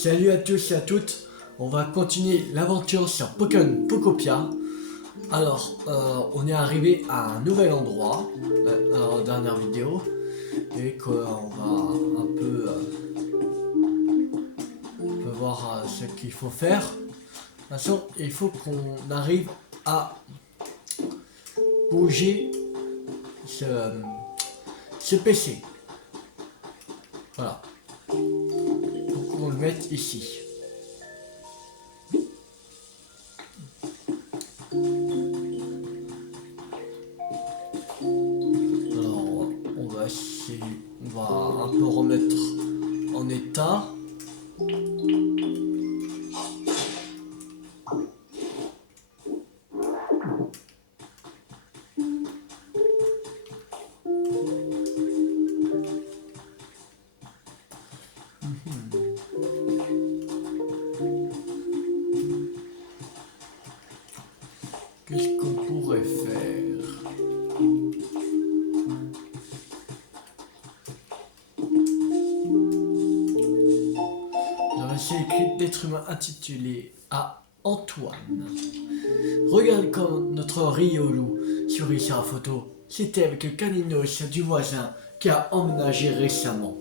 Salut à tous et à toutes, on va continuer l'aventure sur Pokémon Pokopia. Alors, on est arrivé à un nouvel endroit dans la dernière vidéo et qu'on va un peu voir ce qu'il faut faire. De toute façon, il faut qu'on arrive à bouger ce PC. Voilà. Faut qu'on le mette ici. Alors, on va essayer, on va un peu remettre en état. Qu'est-ce qu'on pourrait faire? J'ai reçu écrit d'être humain intitulé à Antoine. Regarde comme notre Riolu sourit sur la photo. C'était avec le caninos du voisin qui a emménagé récemment.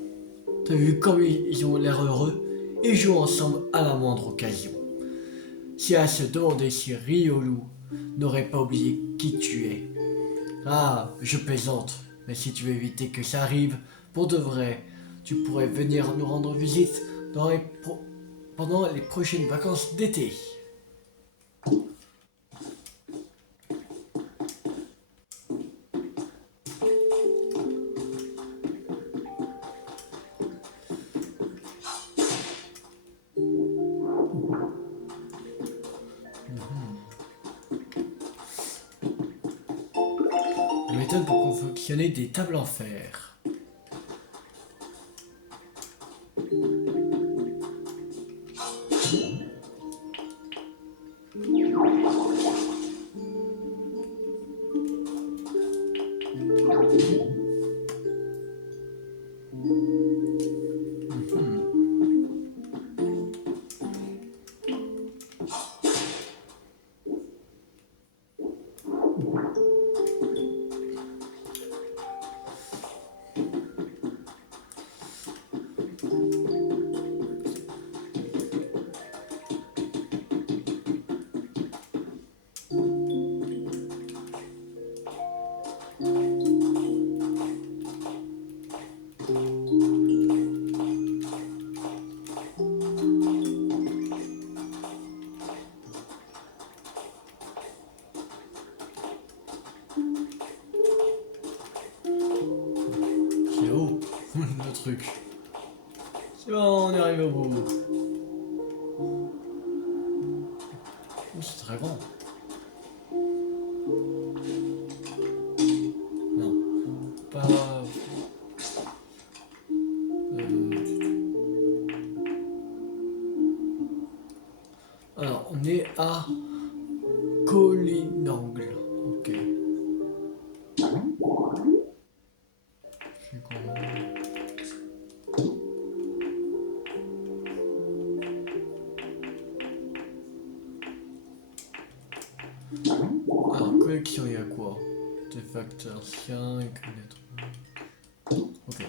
T'as vu comme ils ont l'air heureux? Ils jouent ensemble à la moindre occasion. C'est à se demander si Riolu n'aurait pas oublié qui tu es. Ah, je plaisante, mais si tu veux éviter que ça arrive, pour de vrai, tu pourrais venir nous rendre visite pendant les prochaines vacances d'été. Une méthode pour confectionner des tables en fer. C'est haut, le truc. C'est bon, on est arrivé au bout. Oh, c'est très grand. Non, pas... Alors, on est à Colinangle. Ok. C'est quoi? Alors, collection, il y a quoi? Des facteurs 5, lettres. Ok.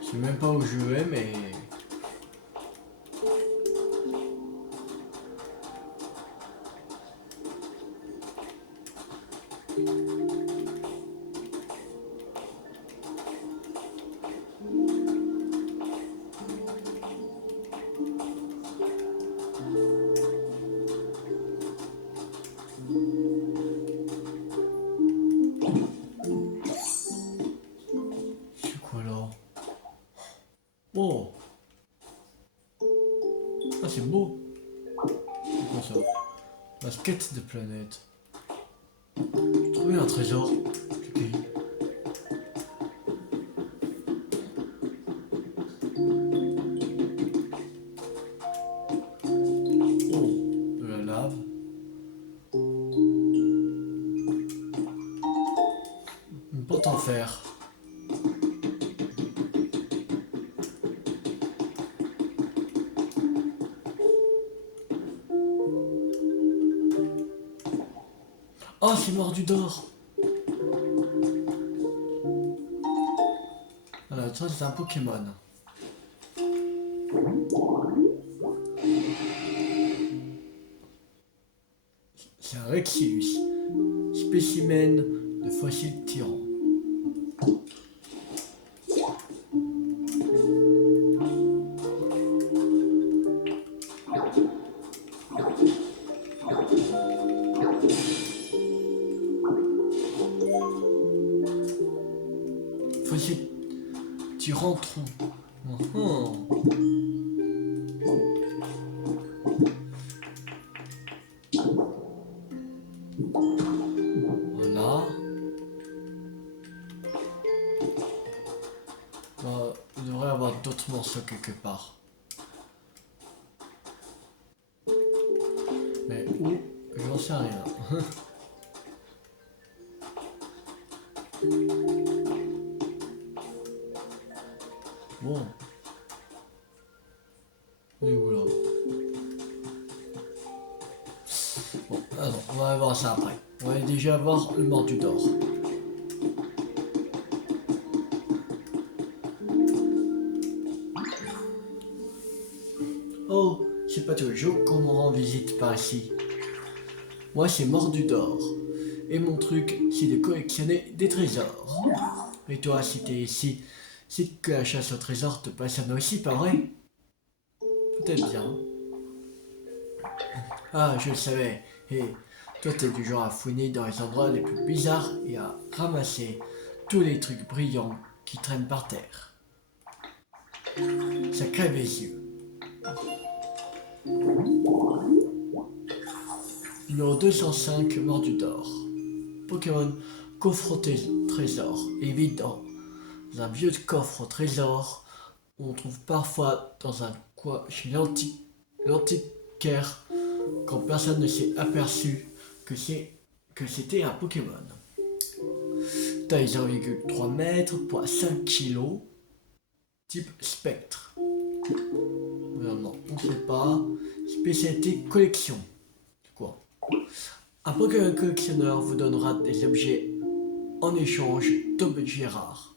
Je sais même pas où je vais, mais... C'est quoi là? Oh! Ah, c'est beau! C'est quoi ça? Basket de planète. J'ai trouvé un trésor. Ok. faire. Oh, c'est mordu d'or. Alors, ça, c'est un Pokémon. C'est un Rexilus. Spécimen de fossile tyran. Fossile tyran tronc. Voilà. Il devrait y avoir d'autres morceaux quelque part. Mais où? J'en sais rien. Bon. On est où là? Bon, alors, on va voir ça après. On va déjà voir le mordu d'or. Oh, c'est pas tous les jours qu'on me rend visite par ici. Moi, c'est mordu d'or. Et mon truc, c'est de collectionner des trésors. Et toi, si t'es ici, c'est que la chasse au trésor te passionne aussi, pas vrai? Peut-être bien. Ah, je le savais. Et toi, t'es du genre à fouiner dans les endroits les plus bizarres et à ramasser tous les trucs brillants qui traînent par terre. Ça crève les yeux. Numéro 205, mordu d'or. Pokémon coffre au trésor. Et vite dans un vieux coffre au trésor, on trouve parfois dans un coin chez l'antiquaire quand personne ne s'est aperçu que c'était un Pokémon. Taille 0,3 mètres, poids 5 kg, type spectre. Non, on ne sait pas. Spécialité collection. C'est quoi? Un Pokémon collectionneur vous donnera des objets en échange d'objets rares.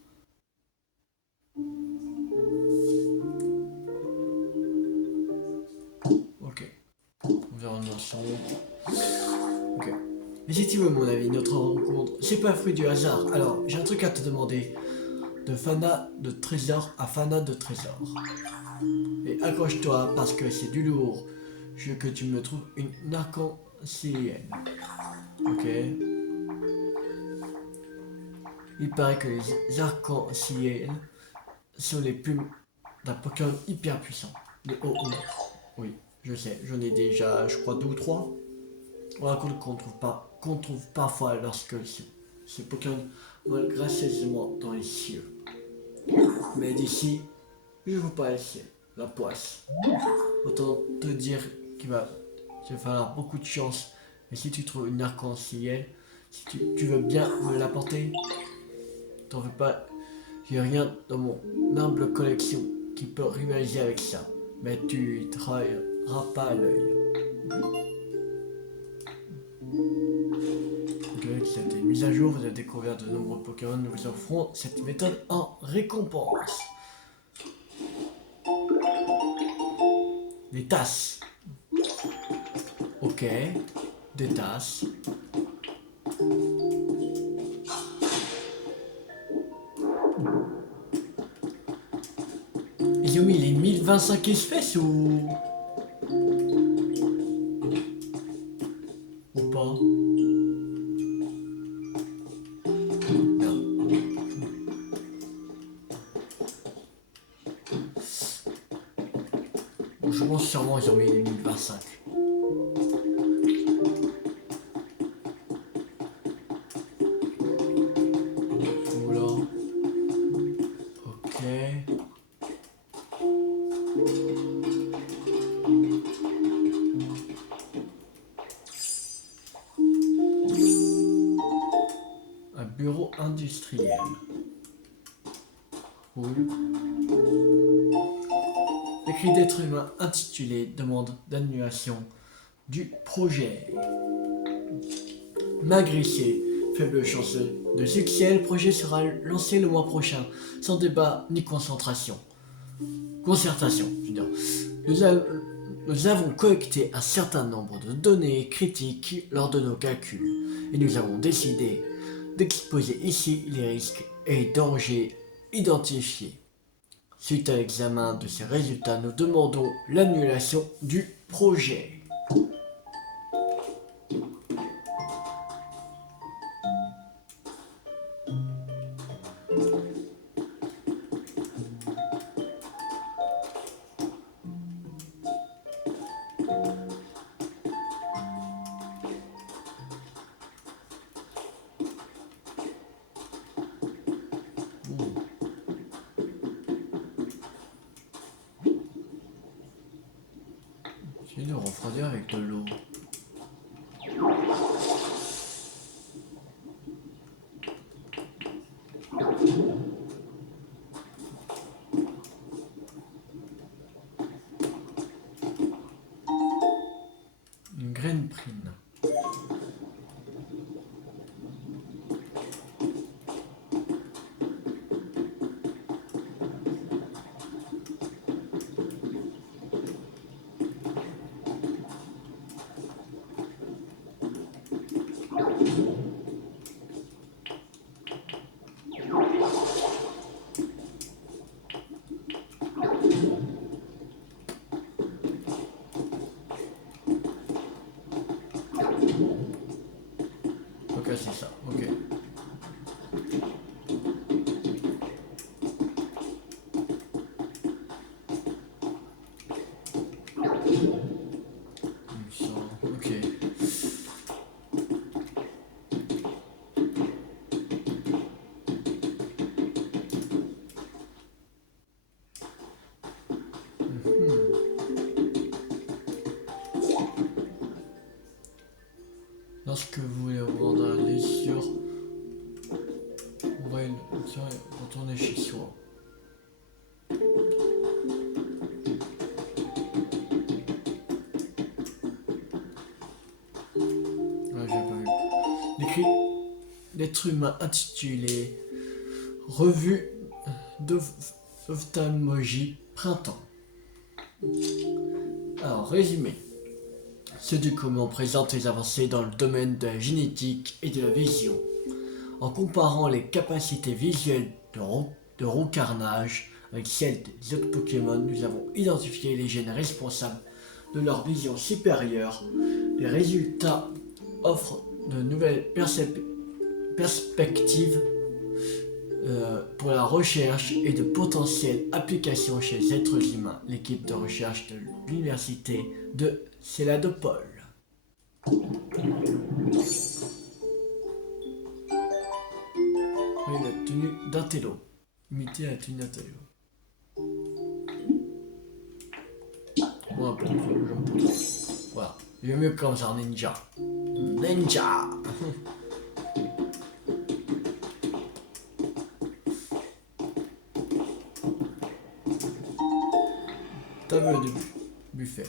Ok. Environnement sombre. Ok. Mais si tu veux mon avis, notre rencontre, c'est pas le fruit du hasard. Alors, j'ai un truc à te demander. De Fana de trésor à Fana de trésor. Et accroche-toi parce que c'est du lourd. Je veux que tu me trouves une arc-en-ciel. Ok. Il paraît que les arcs-en-ciel sont les plumes d'un Pokémon hyper puissant. Le OO. Oui, je sais, j'en ai déjà, je crois, 2 ou 3. On raconte qu'on trouve parfois lorsque ces Pokémon volent gracieusement dans les cieux. Mais d'ici, je vous parle ici, la poisse. Autant te dire qu'il va te falloir beaucoup de chance. Mais si tu trouves une arc-en-ciel, si tu veux bien me l'apporter, t'en veux pas. J'ai rien dans mon humble collection qui peut rivaliser avec ça. Mais tu y travailleras pas à l'œil. Avec cette mise à jour, vous avez découvert de nombreux Pokémon. Nous vous offrons cette méthode en récompense. Des tasses. Ok. Des tasses. Ils ont mis les 1025 espèces ou pas? Non. Bon, je pense sûrement ils ont mis les 1025. Voilà. Ok. bureau industriel. Cool. Les cris d'être humain intitulé demande d'annulation du projet. Malgré ses faibles chances de succès, le projet sera lancé le mois prochain, sans débat ni concertation. Je veux dire. Nous avons collecté un certain nombre de données critiques lors de nos calculs, et nous avons décidé d'exposer ici les risques et dangers identifiés. Suite à l'examen de ces résultats, nous demandons l'annulation du projet. J'essaie de refroidir avec de l'eau. Une graine prune. Ok, c'est ça, ok. Ok. Lorsque vous voulez vous rendre à l'issue, on va retourner chez soi. Ouais, j'ai pas vu. L'écrit d'être humain intitulé Revue d'ophtalmologie printemps. Alors, résumé. Ce document présente les avancées dans le domaine de la génétique et de la vision. En comparant les capacités visuelles de Roucarnage avec celles des autres Pokémon, nous avons identifié les gènes responsables de leur vision supérieure. Les résultats offrent de nouvelles perspectives pour la recherche et de potentielles applications chez les êtres humains. L'équipe de recherche de l'université de Céladopol. Oui, la tenue d'Intello. Imiter la tenue d'Intello. Bon, un peu trop, j'en peux trop. Voilà. Il est mieux comme ça, ninja. Ninja. Table de buffet.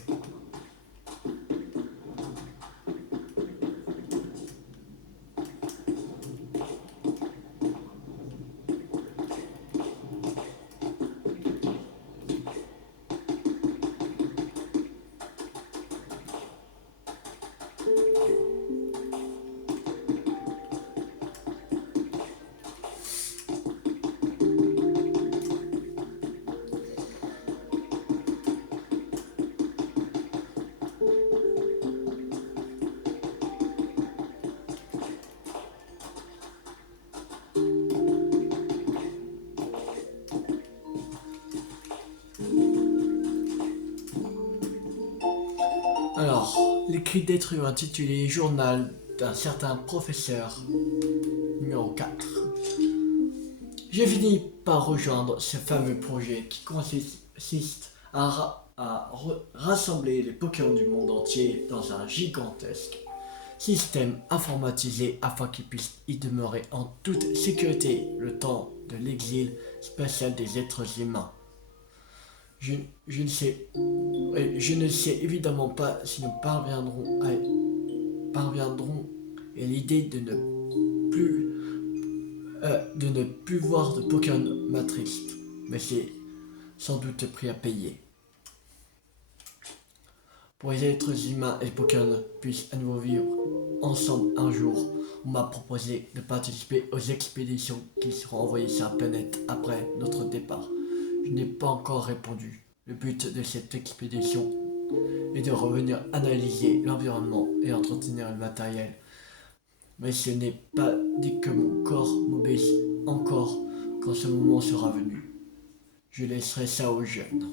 Alors, l'écrit d'être humain intitulé Journal d'un certain professeur, numéro 4. J'ai fini par rejoindre ce fameux projet qui consiste à rassembler les Pokémon du monde entier dans un gigantesque système informatisé afin qu'ils puissent y demeurer en toute sécurité le temps de l'exil spatial des êtres humains. Je ne sais, je ne sais évidemment pas si nous parviendrons à l'idée de ne plus voir de Pokémon Matrix, mais c'est sans doute le prix à payer. Pour les êtres humains et les Pokémon puissent à nouveau vivre ensemble un jour, on m'a proposé de participer aux expéditions qui seront envoyées sur la planète après notre départ. Je n'ai pas encore répondu. Le but de cette expédition est de revenir analyser l'environnement et entretenir le matériel. Mais ce n'est pas dit que mon corps m'obéisse encore quand ce moment sera venu. Je laisserai ça aux jeunes.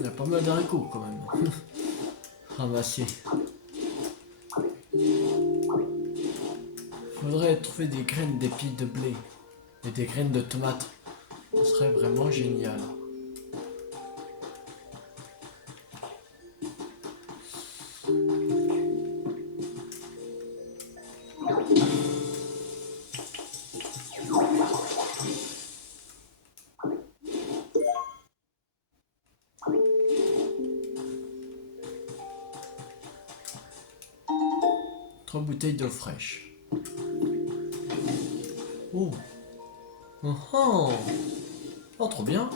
Il y a pas mal d'haricots quand même. Ramasser. Faudrait trouver des graines d'épis de blé et des graines de tomates. Ce serait vraiment génial. Trois bouteilles d'eau fraîche. Oh. Oh, oh. Oh, trop bien.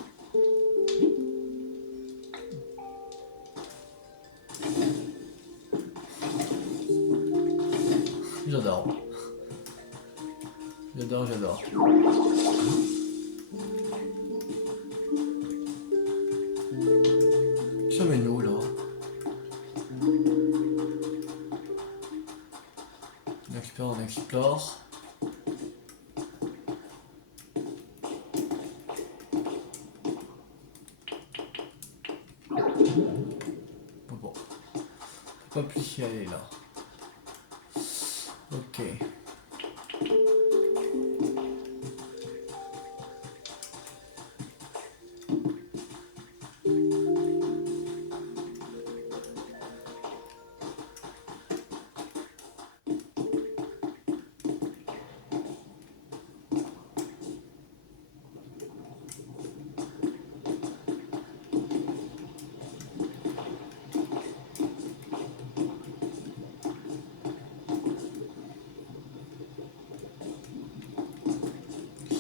J'adore. J'adore, j'adore. Ça mène où là? On explore. Bon. Pas plus y aller là. Ok.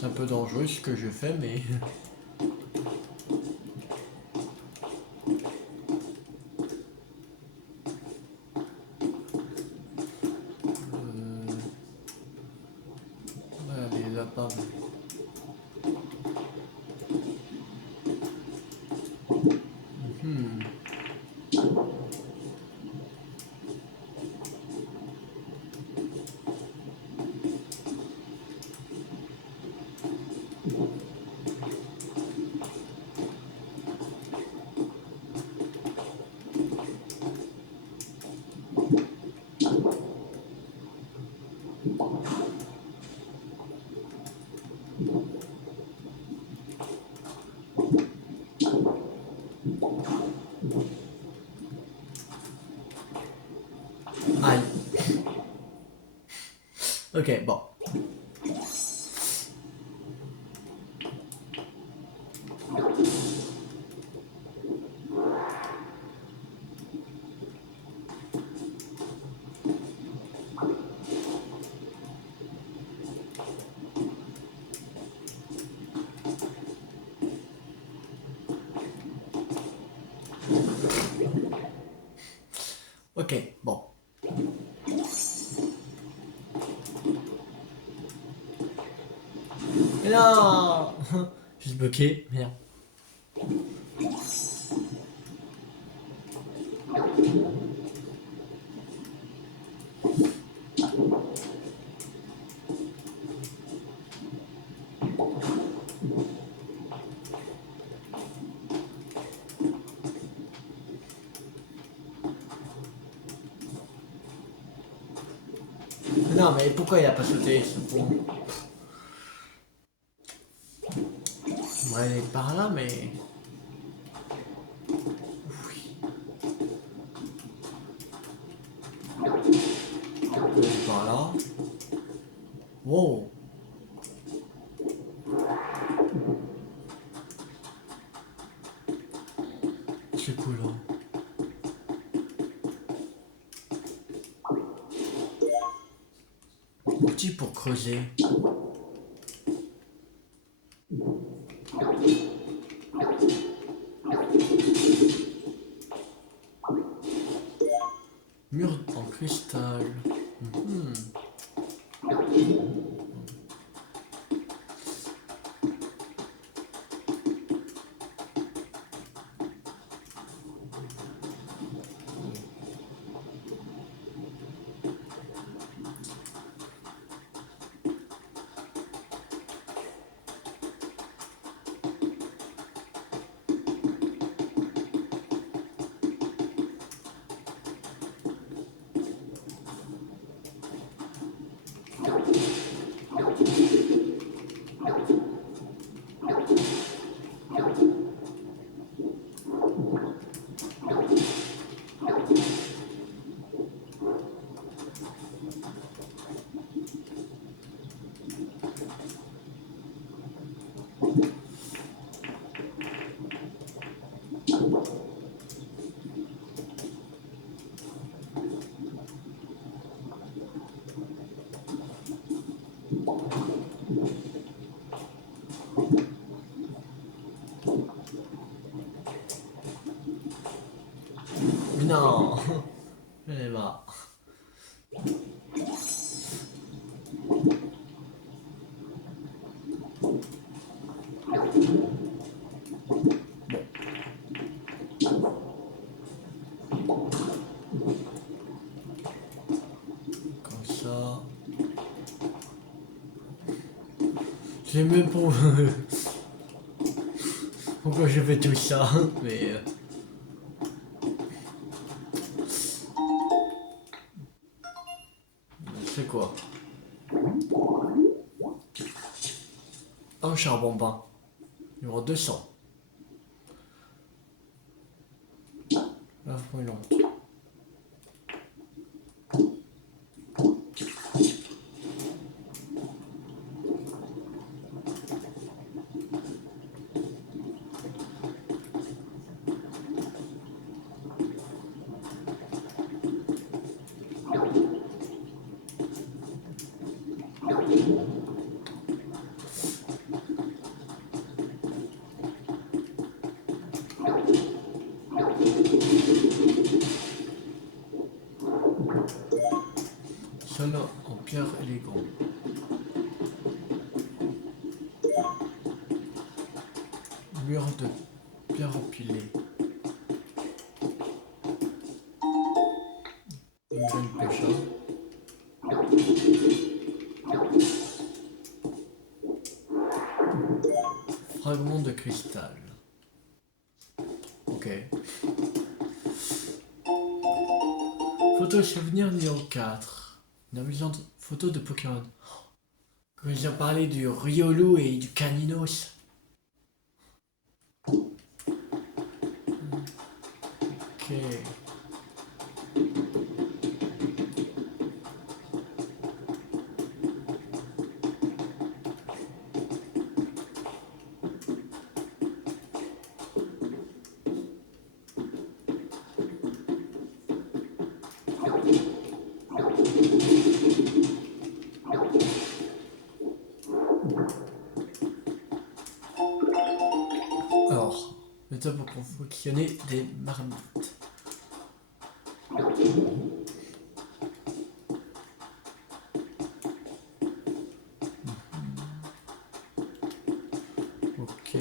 C'est un peu dangereux ce que je fais, mais... les lapins. Aïe. Ok, bon. Ok, bon. Mais non. Je suis bloqué, merde. Non, mais pourquoi il a pas sauté ce pont? J'aimerais aller par là, mais... Oui. Par là. Wow. C'est cool, hein. Outil pour creuser. Mur en cristal. Mhm. Mais non. J'en ai marre. Comme ça. J'ai même pas... Pourquoi je fais tout ça? Mais... C'est quoi? Un charbon bas. Numéro 200. Lave brûlante. Sol en pierre élégant. Mur de pierre empilée. Une graine pêcha. Fragment de cristal. Ok. Photo souvenir numéro 4. Une amusante photo de Pokémon. Quand ils ont parlé du Riolu et du Caninos. Ok. Alors, méthode pour confectionner des marmites. Ok.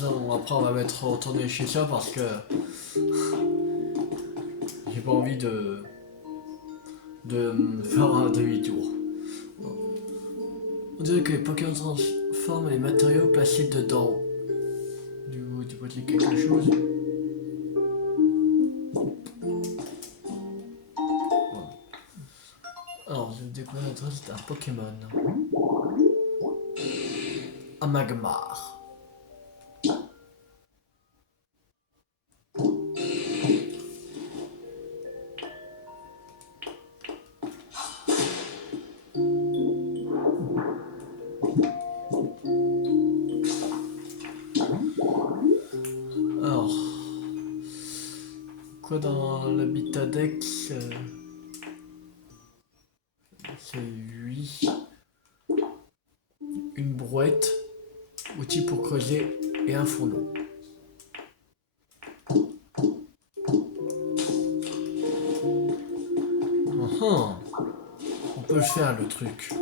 ça, après on va retourner chez ça parce que j'ai pas envie de me faire un demi-tour. On dirait que les Pokémon transforment les matériaux placés dedans. Du coup, tu peux dire quelque chose? Alors, je vais découvrir un trace d'un Pokémon. Un Magmar. Alors, quoi dans l'habitat Dex c'est lui. Une brouette, outil pour creuser et un fourneau. On peut le faire le truc.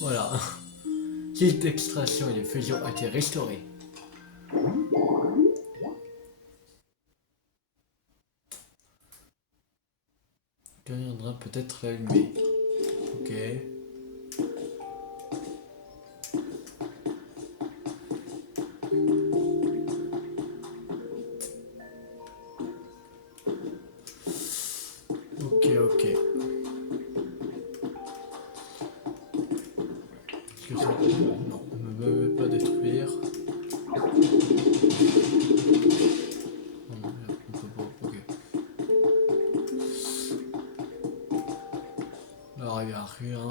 Voilà. Site d'extraction et de fusion a été restauré. On viendra peut-être allumer. Ok. Ok. Est-ce que ça... Non, ne me veut pas détruire. Non, on peut pas. Ok. Alors, il n'y a rien.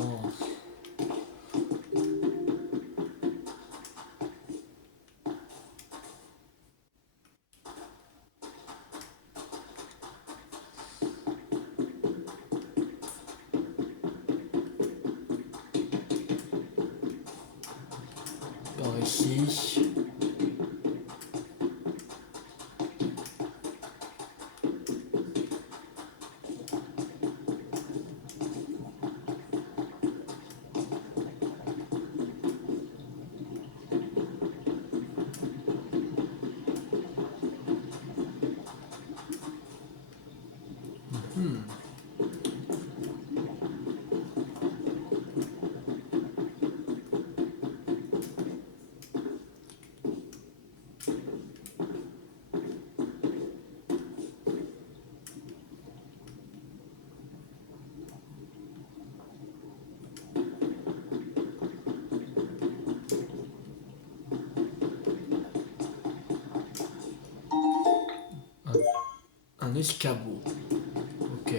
Par ici. Un escabeau. Ok.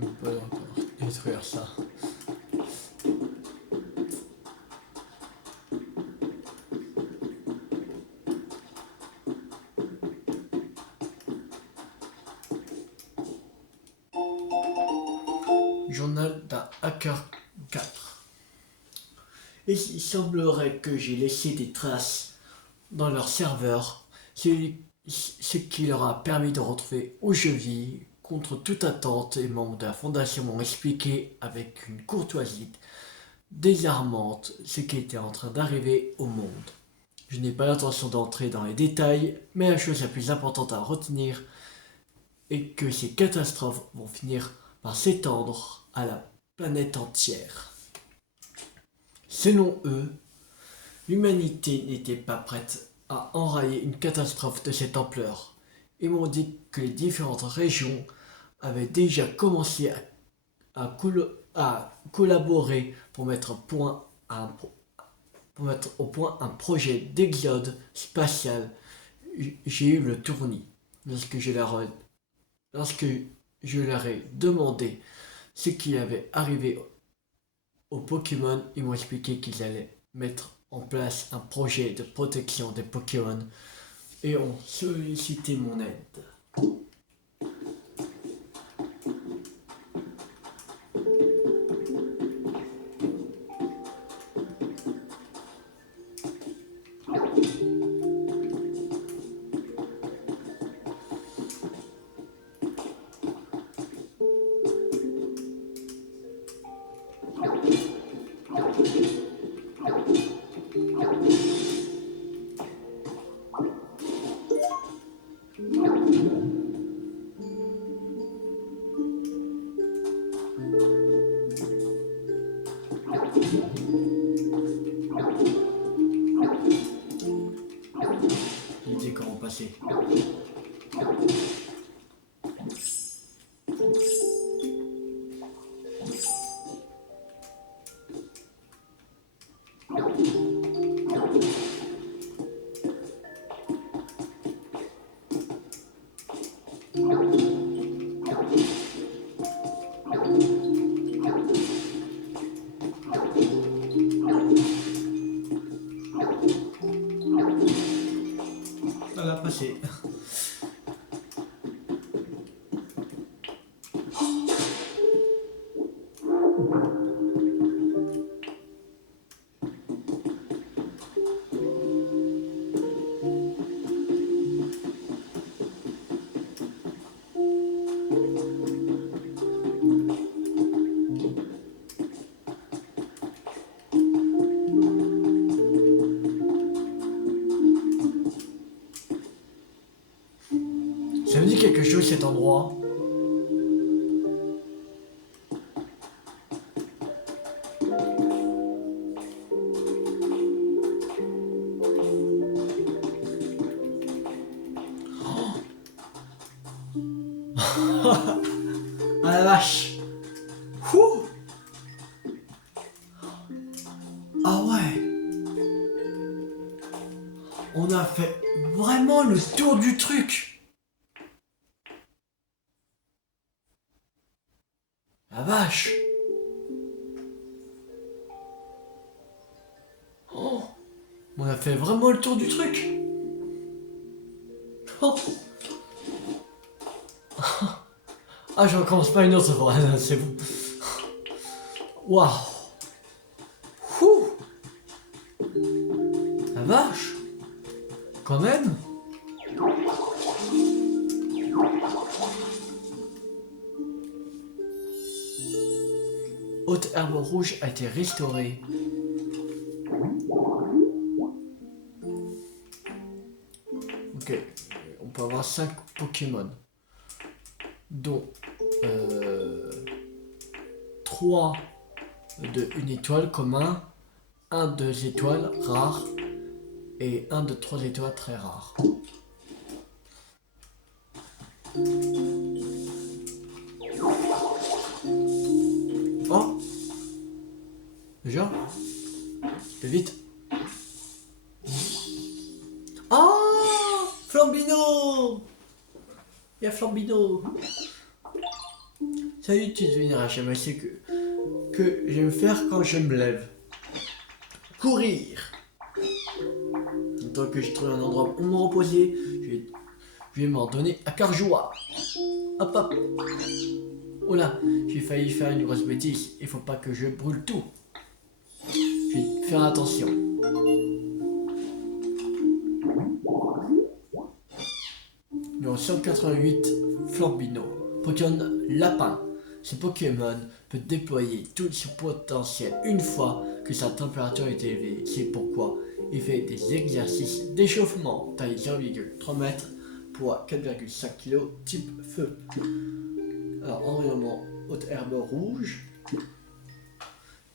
On peut encore détruire ça. Journal d'un hacker 4. Et il semblerait que j'ai laissé des traces dans leur serveur, ce qui leur a permis de retrouver où je vis. Contre toute attente, les membres de la fondation m'ont expliqué avec une courtoisie désarmante ce qui était en train d'arriver au monde. Je n'ai pas l'intention d'entrer dans les détails, mais la chose la plus importante à retenir est que ces catastrophes vont finir par s'étendre à la planète entière. Selon eux, l'humanité n'était pas prête à enrayer une catastrophe de cette ampleur. Ils m'ont dit que les différentes régions avaient déjà commencé à collaborer pour mettre, pour mettre au point un projet d'exode spatial. J'ai eu le tournis. Lorsque je leur ai demandé ce qui avait arrivé aux Pokémon, ils m'ont expliqué qu'ils allaient mettre en place un projet de protection des Pokémon et ont sollicité mon aide. L'idée comment passer. Voilà, passer. Ça me dit quelque chose cet endroit. Ah la vache. Ouh. Ah ouais. On a fait vraiment le tour du truc. La vache. Oh. On a fait vraiment le tour du truc. Oh. Ah, je recommence pas une autre fois, c'est bon. Waouh. Ouh. La vache. Quand même. Haute Herbe Rouge a été restaurée. Ok, on peut avoir 5 Pokémon, dont 3 de une étoile commun, 1 de 2 étoiles rare et 1 de 3 étoiles très rare. Oh, déjà, fais vite. Oh, Flambino. Il y a Flambino. Salut, tu devineras jamais ce que j'aime faire quand je me lève. Courir. Tant que je trouve un endroit où me reposer, je vais m'en donner à cœur joie. Hop hop. Oh là, j'ai failli faire une grosse bêtise. Il faut pas que je brûle tout. Je vais faire attention. Numéro 188, Flambino. Pokémon Lapin. Ce Pokémon peut déployer tout son potentiel une fois que sa température est élevée. C'est pourquoi il fait des exercices d'échauffement, taille 0,3 m, poids 4,5 kg, type feu. Alors, environnement haute herbe rouge,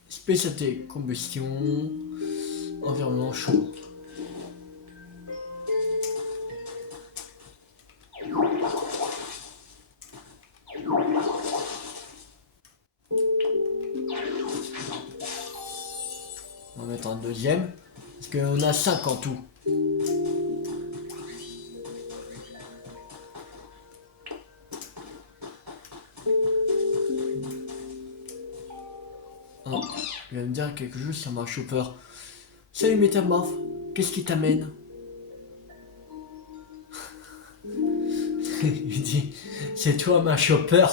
spécialité combustion, environnement chaud. deuxième. Parce qu'on a 5 en tout. Oh, il va me dire quelque chose sur ma chopper. Salut Métamorphe, qu'est-ce qui t'amène? Il dit, c'est toi ma chopper.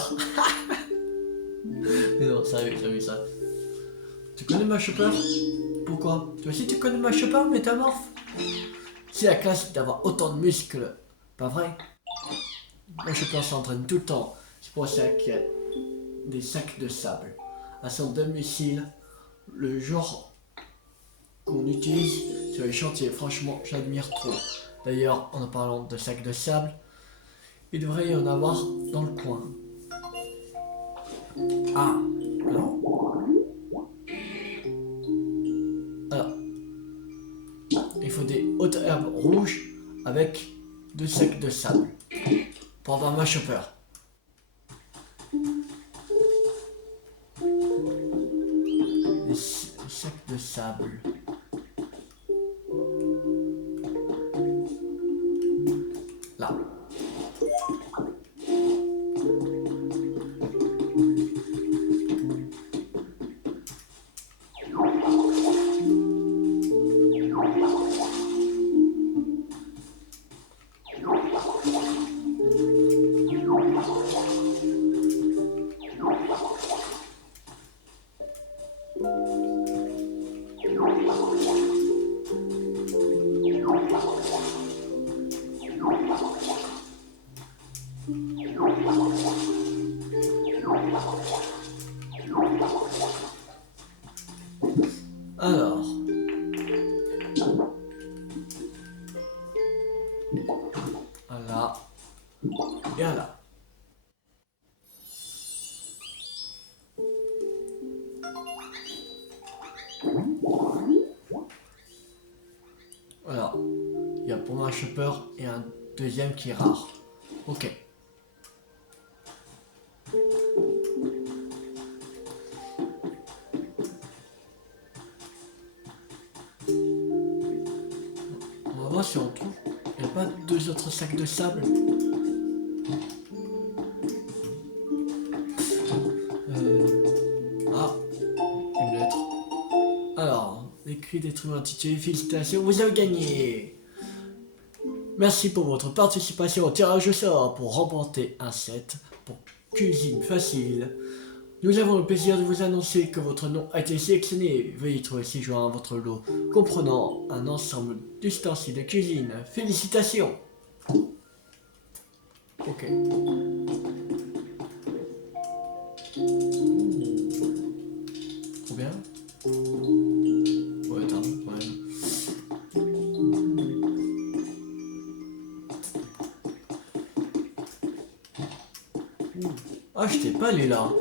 Mais non, sérieux ça. Tu connais ma chopper? Pourquoi? Toi aussi tu connais ma chopper, Métamorphe? C'est la classe d'avoir autant de muscles, pas vrai? Ma chopper s'entraîne tout le temps. C'est pour ça qu'il y a des sacs de sable à son domicile le jour qu'on utilise sur les chantiers. Franchement, j'admire trop. D'ailleurs, en parlant de sacs de sable, il devrait y en avoir dans le coin. Ah, alors, il faut des hautes herbes rouges avec 2 sacs de sable pour avoir ma chopper. Les sacs de sable. Là. Alors. Voilà. Et voilà. Alors. Il y a pour ma chopper et un deuxième qui est rare. Ok. On va voir si on trouve. Il n'y a pas 2 autres sacs de sable. Ah, une lettre. Alors, écrit d'être humain intitulé félicitations, vous avez gagné. Merci pour votre participation au tirage au sort pour remporter un set pour cuisine facile. Nous avons le plaisir de vous annoncer que votre nom a été sélectionné. Veuillez trouver ci-joint votre lot comprenant un ensemble d'ustensiles de cuisine. Félicitations. Ok. Trop bien. Ouais, attends, ouais. Ah, je t'ai pas allé là.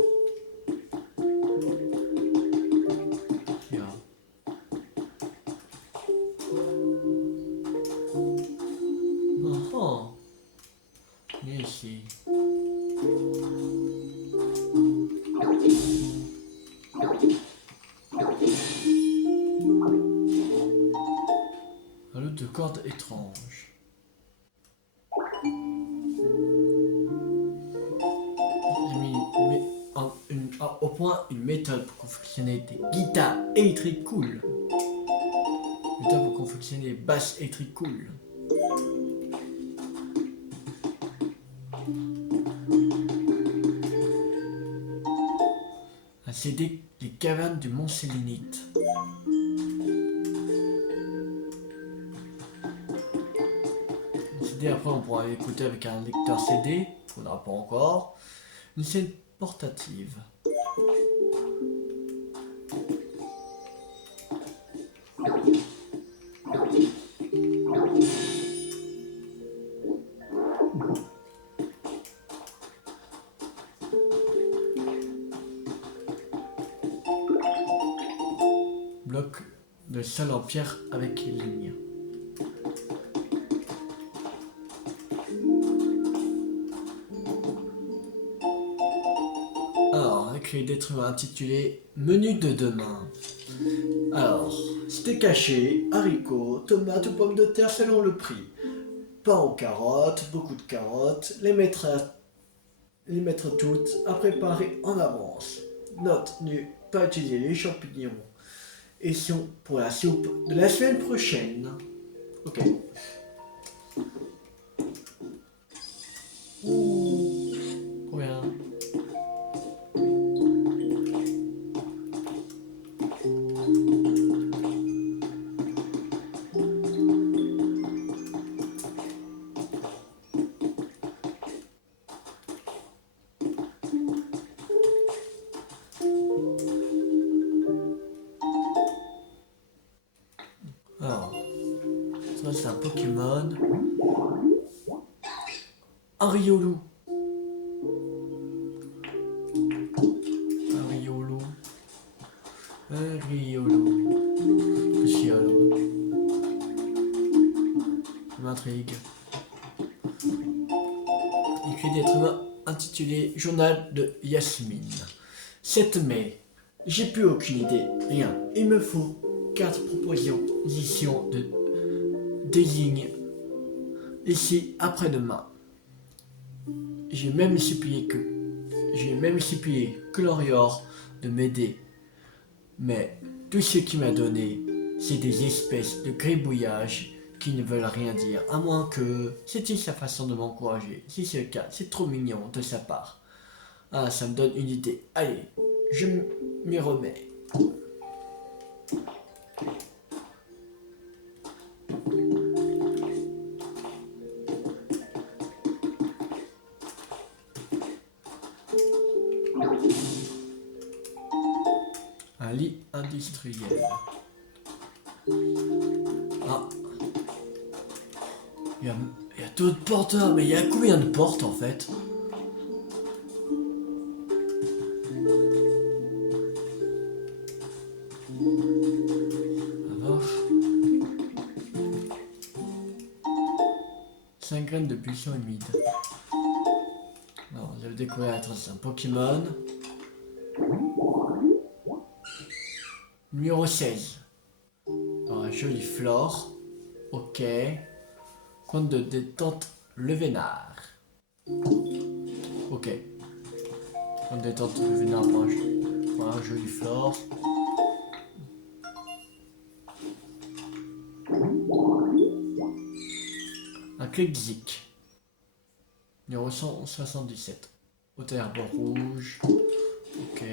Viens ici. Un lot de cordes étranges. J'ai mis au point une méthode pour confectionner des guitares électriques cool. Une méthode pour confectionner des basses électriques cool. Un CD des cavernes du Mont Sélénite. Un CD après on pourra l'écouter avec un lecteur CD, qu'on n'aura pas encore. Une scène portative. Bloc de sol en pierre avec lignes. Alors, écrit d'être humain intitulé Menu de demain. Alors, steak haché, haricots, tomates ou pommes de terre selon le prix. Pain aux carottes, beaucoup de carottes, les mettre toutes à préparer en avance. Note, ne pas utiliser les champignons et sont pour la soupe de la semaine prochaine. Ok. Ouh, trop bien. Alors, ça c'est un Pokémon. Un Riolu. Un Riolu. Un Riolu. Qu'est-ce qu'il y a là? Ça m'intrigue. Écrit d'être humain intitulé Journal de Yasmine. 7 mai. J'ai plus aucune idée. Rien. Il me faut 4 propositions de désigne ici après-demain. J'ai même supplié que Lorior de m'aider. Mais tout ce qu'il m'a donné, c'est des espèces de gribouillages qui ne veulent rien dire, à moins que c'était sa façon de m'encourager. Si c'est le cas, c'est trop mignon de sa part. Ah, ça me donne une idée. Allez, je m'y remets. Un lit industriel. Ah. Il y a d'autres porteurs, mais il y a combien de portes en fait? La vache. 5 graines de buisson humide. Alors, vous avez découvert un Pokémon. Numéro 16. Alors, un joli flore. Ok. Compte de détente le vénard. Ok. Compte de détente le vénard pour un joli flore. Un Click-Zik. Numéro 177. Haute herbe rouge. Ok.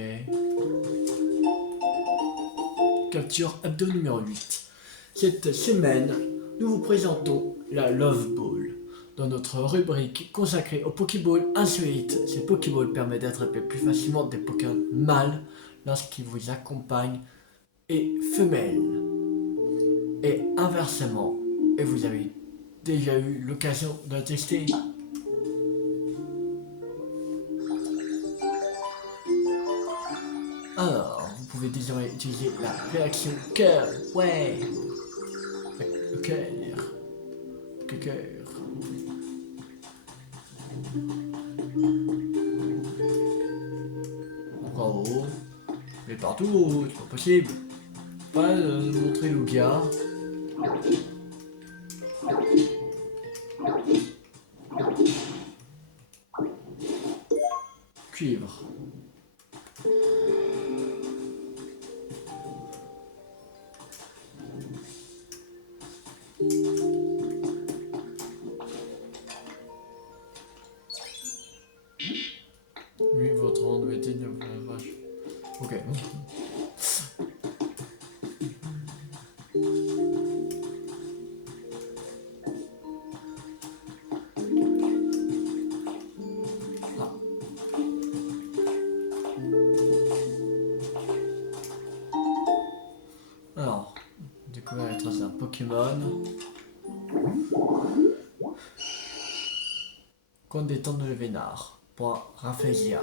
Capture hebdo numéro 8. Cette semaine, nous vous présentons la Love Ball. Dans notre rubrique consacrée aux Pokéballs insolites, ces Pokéballs permettent d'attraper plus facilement des Pokémon mâles lorsqu'ils vous accompagnent et femelles. Et inversement. Et vous avez déjà eu l'occasion de le tester? Alors, vous pouvez désormais utiliser la réaction cœur. Ouais. Le cœur. Le cœur. Encore en haut. Mais partout, c'est pas possible. Pas de montrer Lugia. Cuivre. Oui, votre rang de était vache. Ok. Ah. Alors, découvrir les traces d'un Pokémon. Compte des temps de le vénard. Point Rafflesia.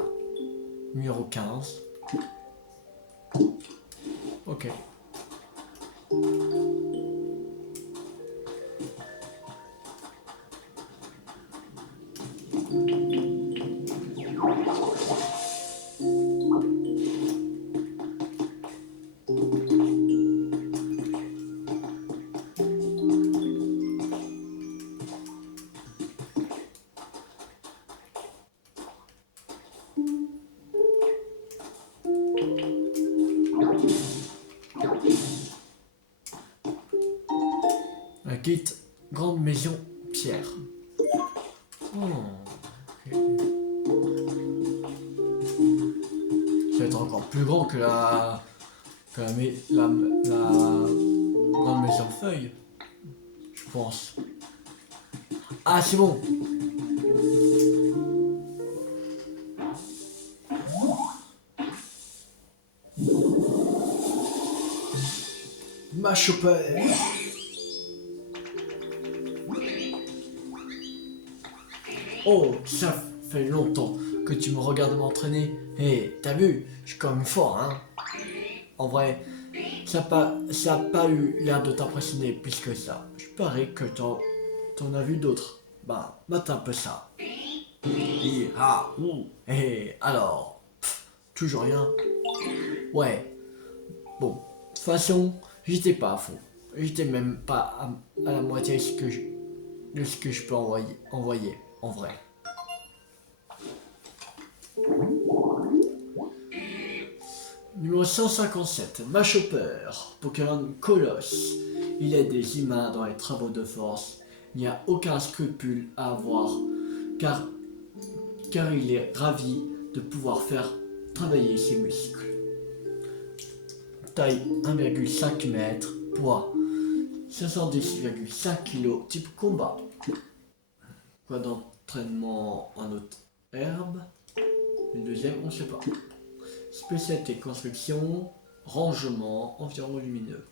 Numéro 15. Ok. quitte grande maison pierre. Oh, ok. Ça va être encore plus grand que la grande maison feuille, je pense. Ah, c'est bon. Ma chopper. Oh, ça fait longtemps que tu me regardes m'entraîner. Hé, t'as vu, je suis quand même fort, hein. En vrai, ça a pas eu l'air de t'impressionner plus que ça. Je parie que t'en as vu d'autres. Bah, mate un peu ça. Hé, alors, toujours rien. Ouais, bon, de toute façon, j'étais pas à fond. J'étais même pas à la moitié de ce que je peux envoyer en vrai. Numéro 157, Machopper, Pokémon Colosse. Il aide des humains dans les travaux de force. Il n'y a aucun scrupule à avoir, car il est ravi de pouvoir faire travailler ses muscles. Taille 1,5 m, poids 70,5 kg, type combat. Quoi d'entraînement en haute herbe? Le deuxième, on ne sait pas. Spécialité construction, rangement, environnement lumineux.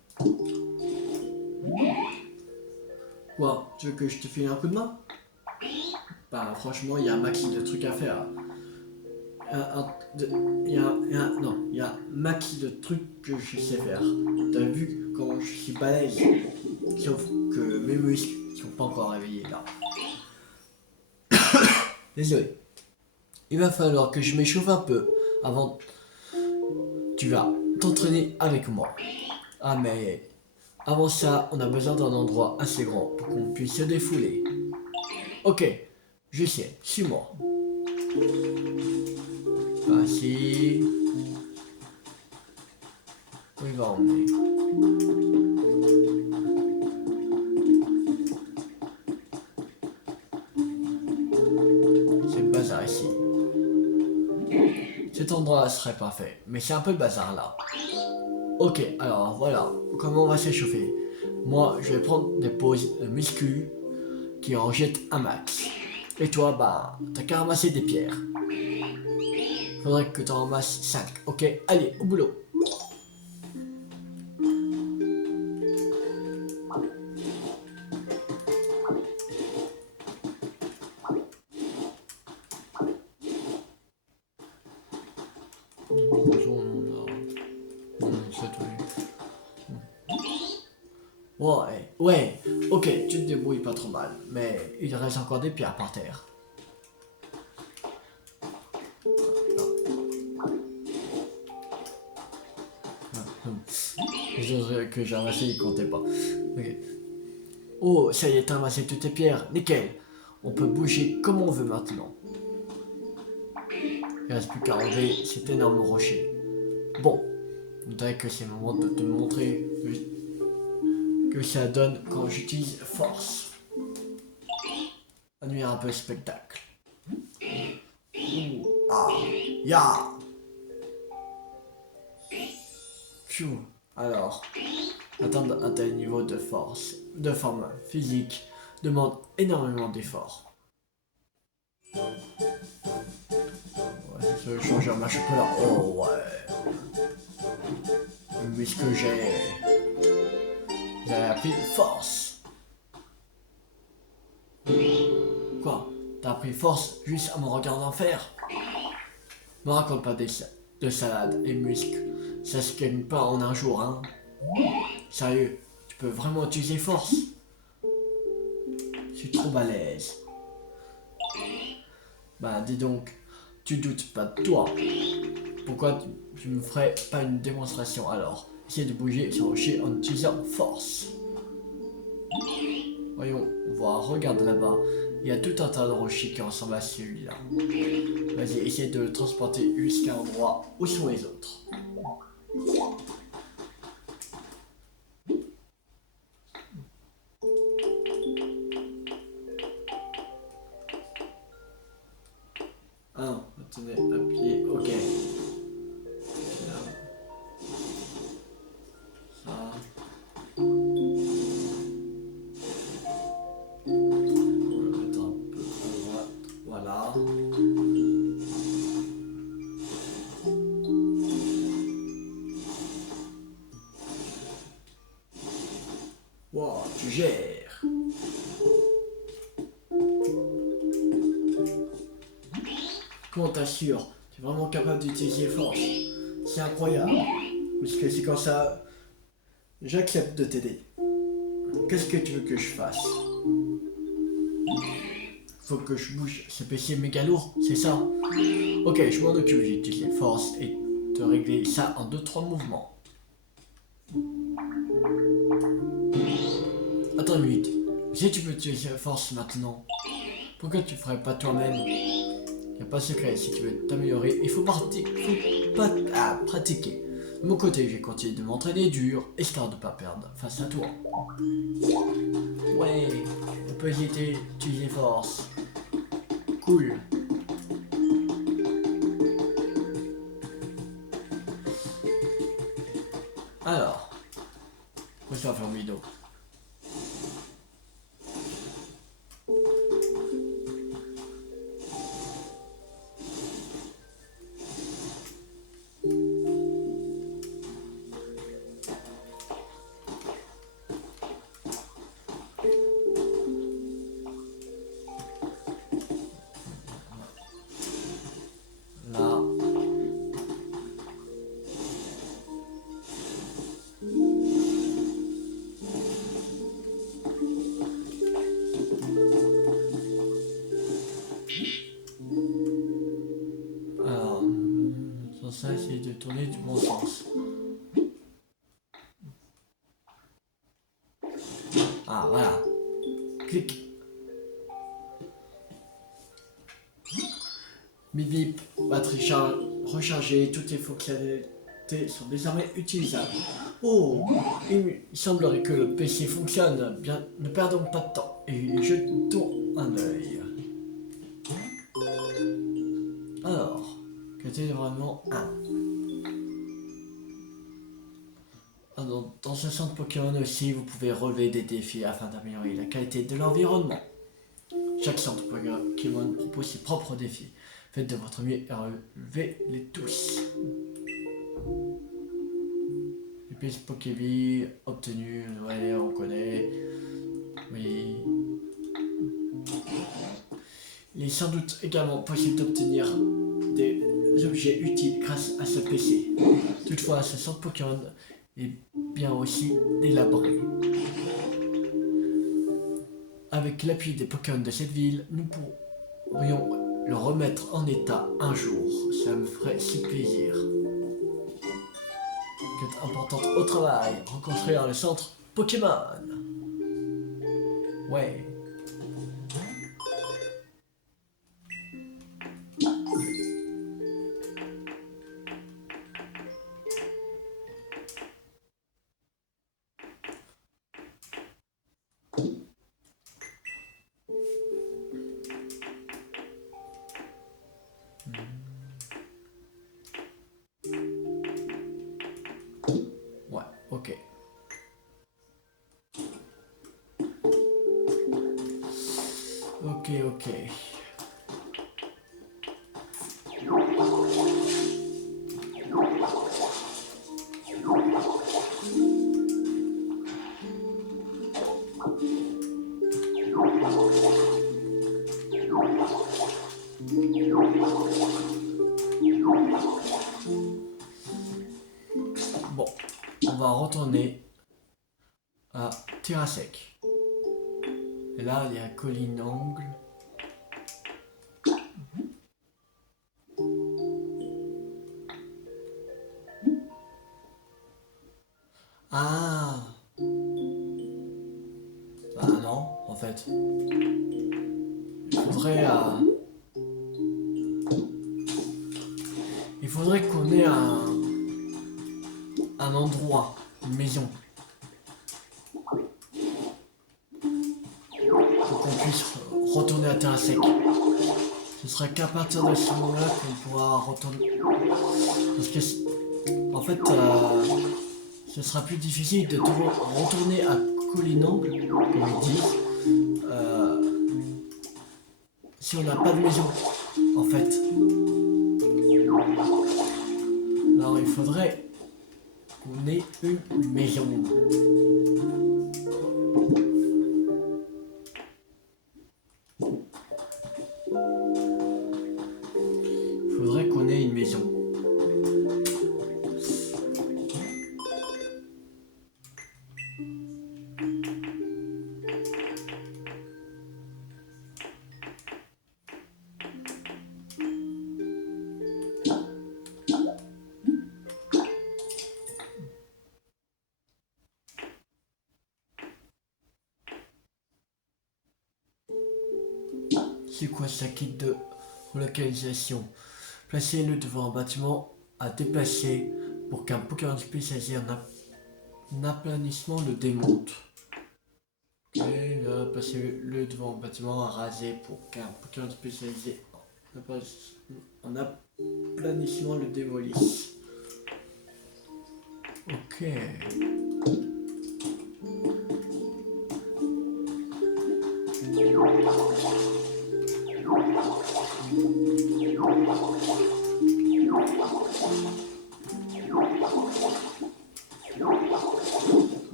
Quoi? Tu veux que je te file un coup de main? Bah franchement, il y a un maxi de trucs à faire. Il y a un maxi de trucs que je sais faire. T'as vu comment je suis balèze? Sauf que mes muscles sont pas encore réveillés là. Désolé. Il va falloir que je m'échauffe un peu avant. Tu vas t'entraîner avec moi. Ah mais avant ça, on a besoin d'un endroit assez grand pour qu'on puisse se défouler. Ok, je sais, suis-moi. Vas-y. Où il va emmener? C'est le bazar ici. Cet endroit serait parfait, mais c'est un peu le bazar là. Ok, alors voilà, comment on va s'échauffer? Moi, je vais prendre des pauses de muscu qui en jettent un max. Et toi, bah, t'as qu'à ramasser des pierres. Faudrait que t'en ramasses 5. Ok, allez, au boulot. Ouais, ok, tu te débrouilles pas trop mal, mais il reste encore des pierres par terre. Les autres que j'ai ramassés, ils comptaient pas. Okay. Oh, ça y est, t'as ramassé toutes tes pierres, nickel. On peut bouger comme on veut maintenant. Il reste plus qu'à enlever cet énorme rocher. Bon, on dirait que c'est le moment de te montrer que ça donne quand j'utilise force. Annuler un peu le spectacle. Ah, ya. Phew. Alors, atteindre un tel niveau de forme physique, demande énormément d'efforts. Ouais, je vais changer ma chocolat. Oh ouais. Mais ce que j'ai appris force. Quoi? T'as appris force juste en me regardant faire? Me raconte pas de salade et muscles. Ça se gagne pas en un jour, hein. Sérieux, tu peux vraiment utiliser force? Je suis trop balèze. Bah dis donc, tu doutes pas de toi. Pourquoi tu me ferais pas une démonstration alors? Essaye de bouger sur rocher en utilisant force. Voyons voir, regarde là-bas. Il y a tout un tas de rochers qui ressemblent à celui-là. Vas-y, essaye de le transporter jusqu'à un endroit où sont les autres. Ah non, attendez, appuyez, ok. Là. Ça. On va le mettre un peu à droite. Voilà. Wow, tu gères. Comment t'assures? Tu es vraiment capable d'utiliser force. C'est incroyable. Parce que c'est comme ça. J'accepte de t'aider. Qu'est-ce que tu veux que je fasse? Faut que je bouge ce PC méga lourd, c'est ça? Ok, je m'en occupe, j'utilise les forces et te régler ça en 2-3 mouvements. Attends une minute. Si tu peux utiliser la force maintenant, pourquoi tu ferais pas toi-même? Y a pas de secret, si tu veux t'améliorer, il faut pratiquer. De mon côté, j'ai continué de m'entraîner dur, histoire de pas perdre face à toi. Ouais, on peut utiliser force. Cool. Alors, on va faire une vidéo. Là. Alors, sans ça, essayer de tourner du bon sens. Ah, voilà. Clic. Bip bip, batterie rechargée, toutes les fonctionnalités sont désormais utilisables. Oh, il semblerait que le PC fonctionne bien, ne perdons pas de temps et jetons un œil. Alors, qualité vraiment 1. Dans ce centre Pokémon aussi, vous pouvez relever des défis afin d'améliorer la qualité de l'environnement. Chaque centre Pokémon propose ses propres défis. Faites de votre mieux et relevez-les tous. L'épice Pokévie obtenue, ouais, on connaît. Oui. Il est sans doute également possible d'obtenir des objets utiles grâce à ce PC. Toutefois, ce centre Pokémon est bien aussi délabré. Avec l'appui des Pokémon de cette ville, nous pourrions le remettre en état un jour. Ça me ferait si plaisir. Quête importante au travail, reconstruire le centre Pokémon. Ouais. Ouais, ok. Ok. Bon, on va retourner à Terrasec. Et là, il y a colline angle. Ah. Bah non, en fait. Il faudrait qu'on ait un endroit, une maison. Pour qu'on puisse retourner à terre sec. Ce sera qu'à partir de ce moment-là qu'on pourra retourner. Parce que, en fait, ce sera plus difficile de retourner à Colinangle, comme ils disent, si on n'a pas de maison, en fait. Alors il faudrait qu'on ait une maison. Il faudrait qu'on ait une maison. C'est quoi ça, kit de relocalisation? Placez-le devant un bâtiment à déplacer pour qu'un Pokémon spécialisé en aplanissement le démonte. Ok, là, placez-le devant un bâtiment à raser pour qu'un Pokémon spécialisé en aplanissement le démolisse. Ok.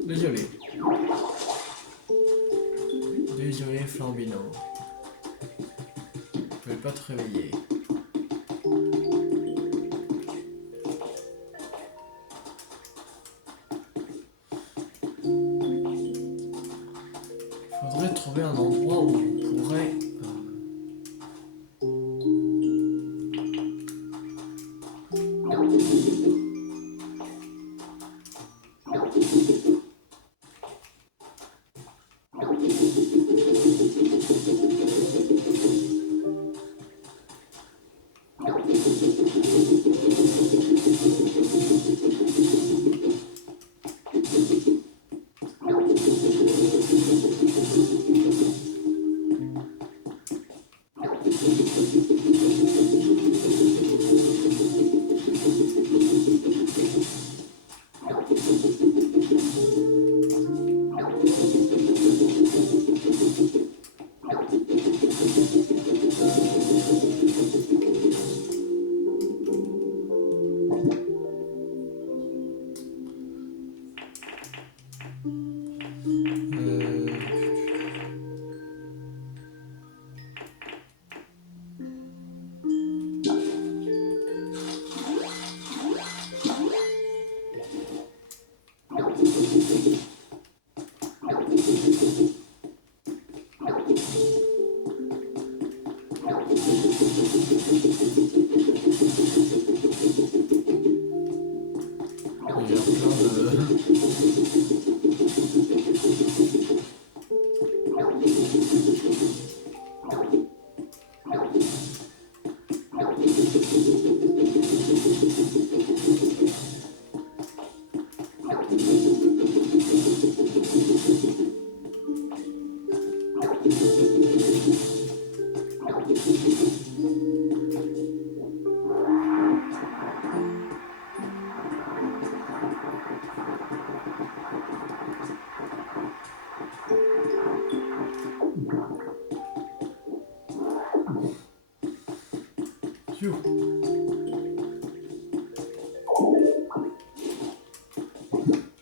Désolé. Désolé, Flambino. Je pouvais pas te réveiller. Faudrait trouver un endroit où on pourrait...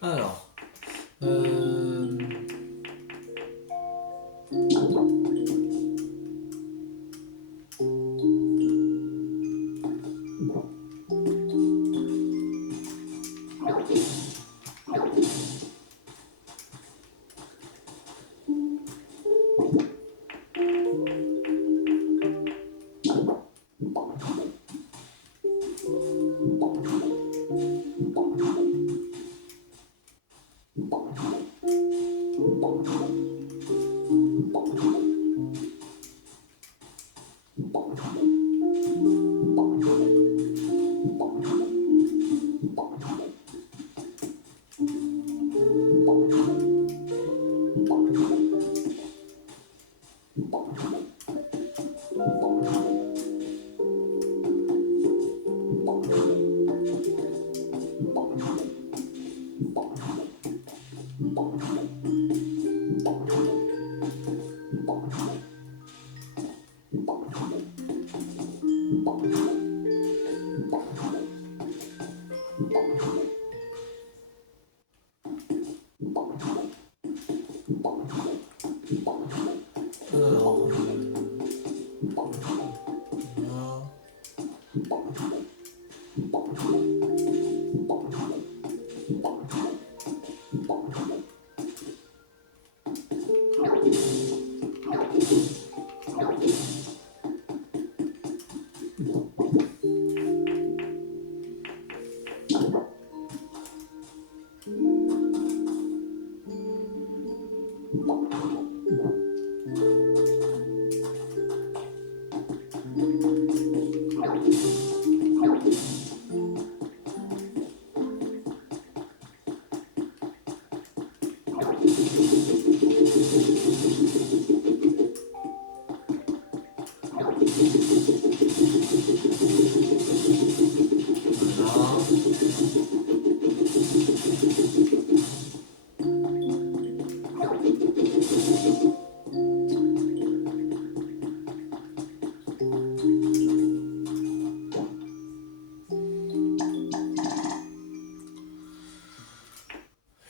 Alors, Alors,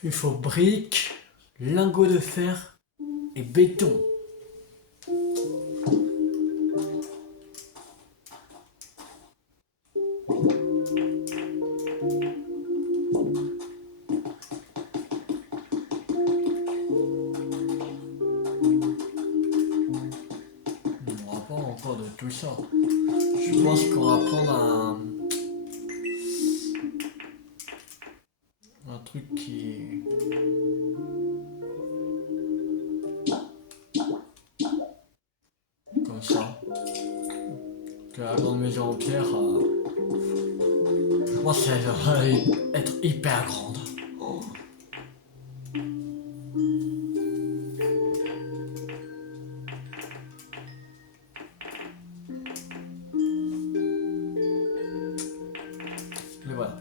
il faut briques, lingots de fer et béton. On va pas encore de tout ça. Je pense qu'on va prendre un truc qui est... comme ça. Que la grande maison en pierre, je pense qu'elle va être hyper grande. Et voilà.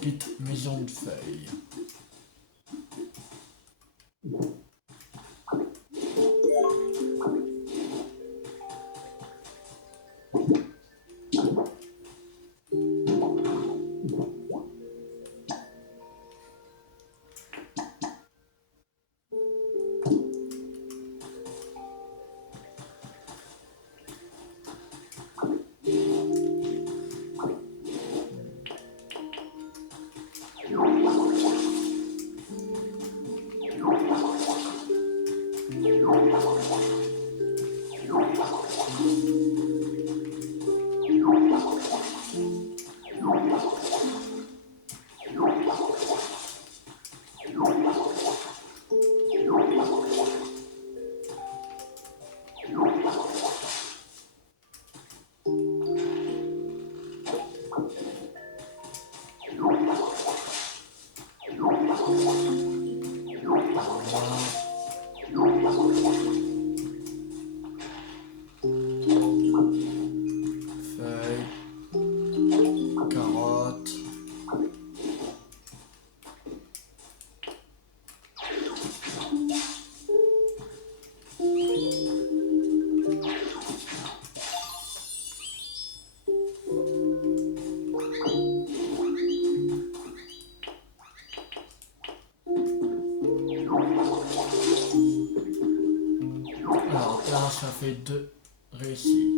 Petite maison de feuilles. Alors là, ça fait 2 réussis.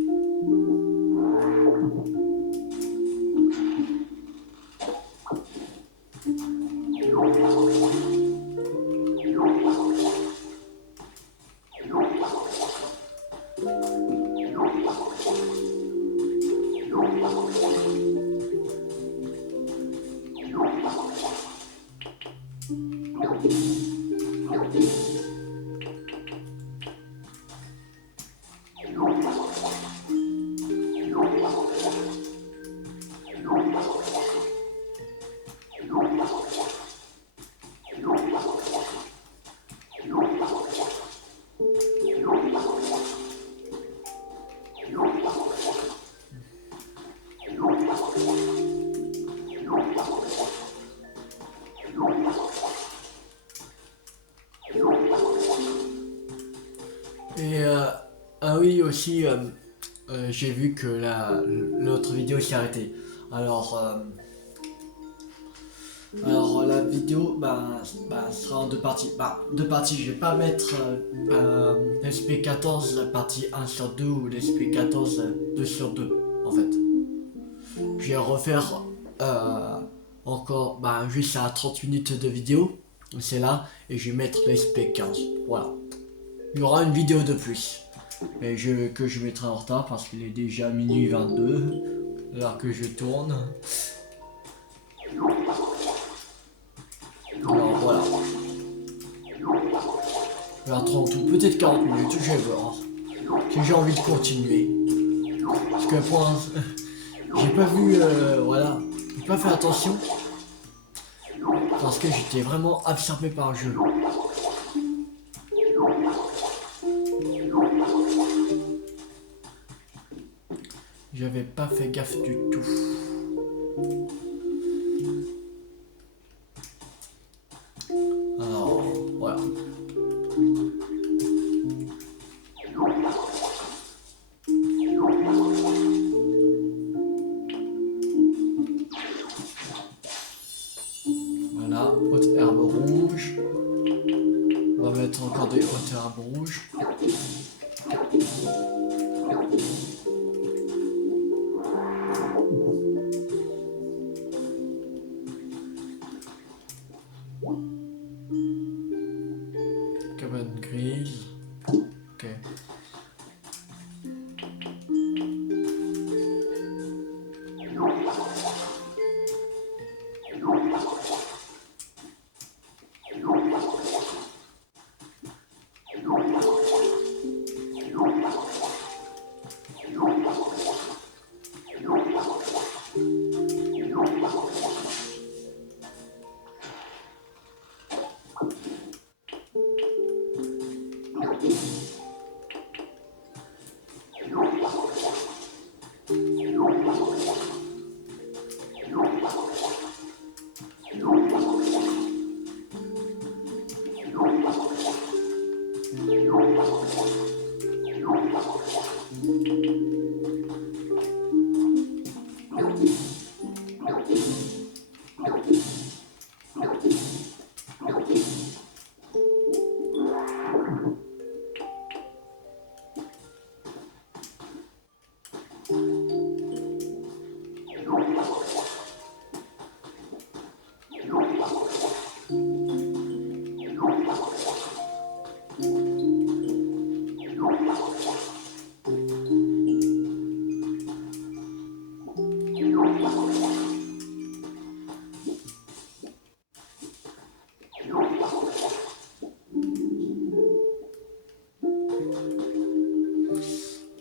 Et ah oui aussi, j'ai vu que l'autre vidéo s'est arrêtée. Alors la vidéo sera en deux parties. Deux parties, je vais pas mettre l'SP14 la partie 1 sur 2 ou l'SP14 2 sur 2 en fait. Je vais refaire encore juste à 30 minutes de vidéo. C'est là et je vais mettre l'SP15. Voilà. Il y aura une vidéo de plus. Et que je mettrai en retard parce qu'il est déjà minuit 22. Alors que je tourne. Alors voilà. Vers 30 ou peut-être 40 minutes, je vais voir. Si j'ai envie de continuer. Parce que pour l'instant, j'ai pas vu, voilà. J'ai pas fait attention. Parce que j'étais vraiment absorbé par le jeu. J'avais pas fait gaffe du tout. Alors, voilà. Voilà, haute herbe rouge. On va mettre encore des hautes herbes rouges. Cabane grise. Ok.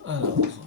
Alors, voilà.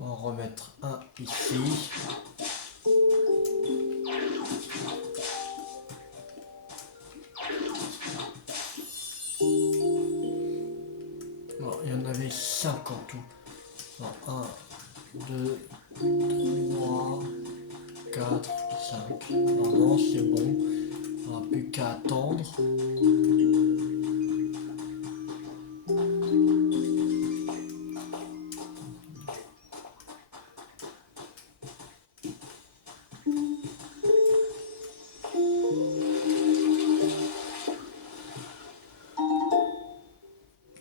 On va en remettre un ici. fait 5 en tout. Alors, 1, 2, 3, 4, 5. Normalement c'est bon. On n'a plus qu'à attendre.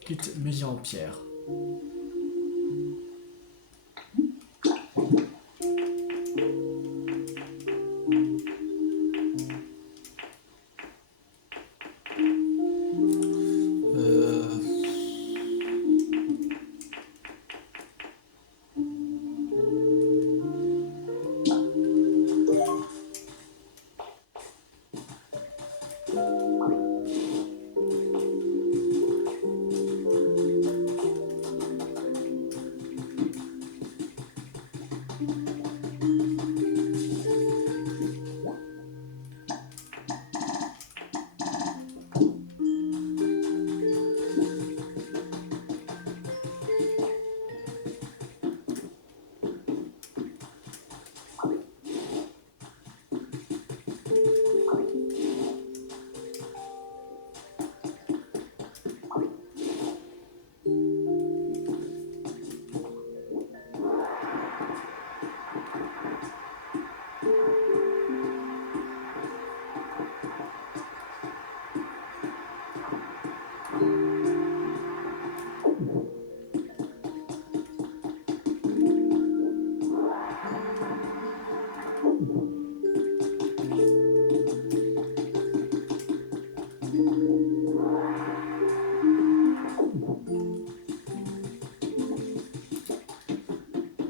Petite maison en pierre.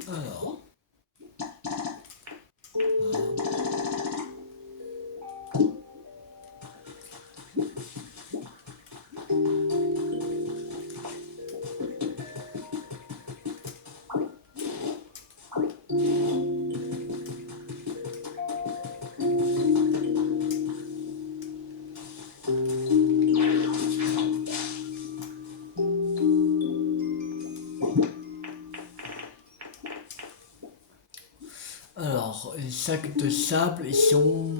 Alors. Alors, les sacs de sable, ils sont...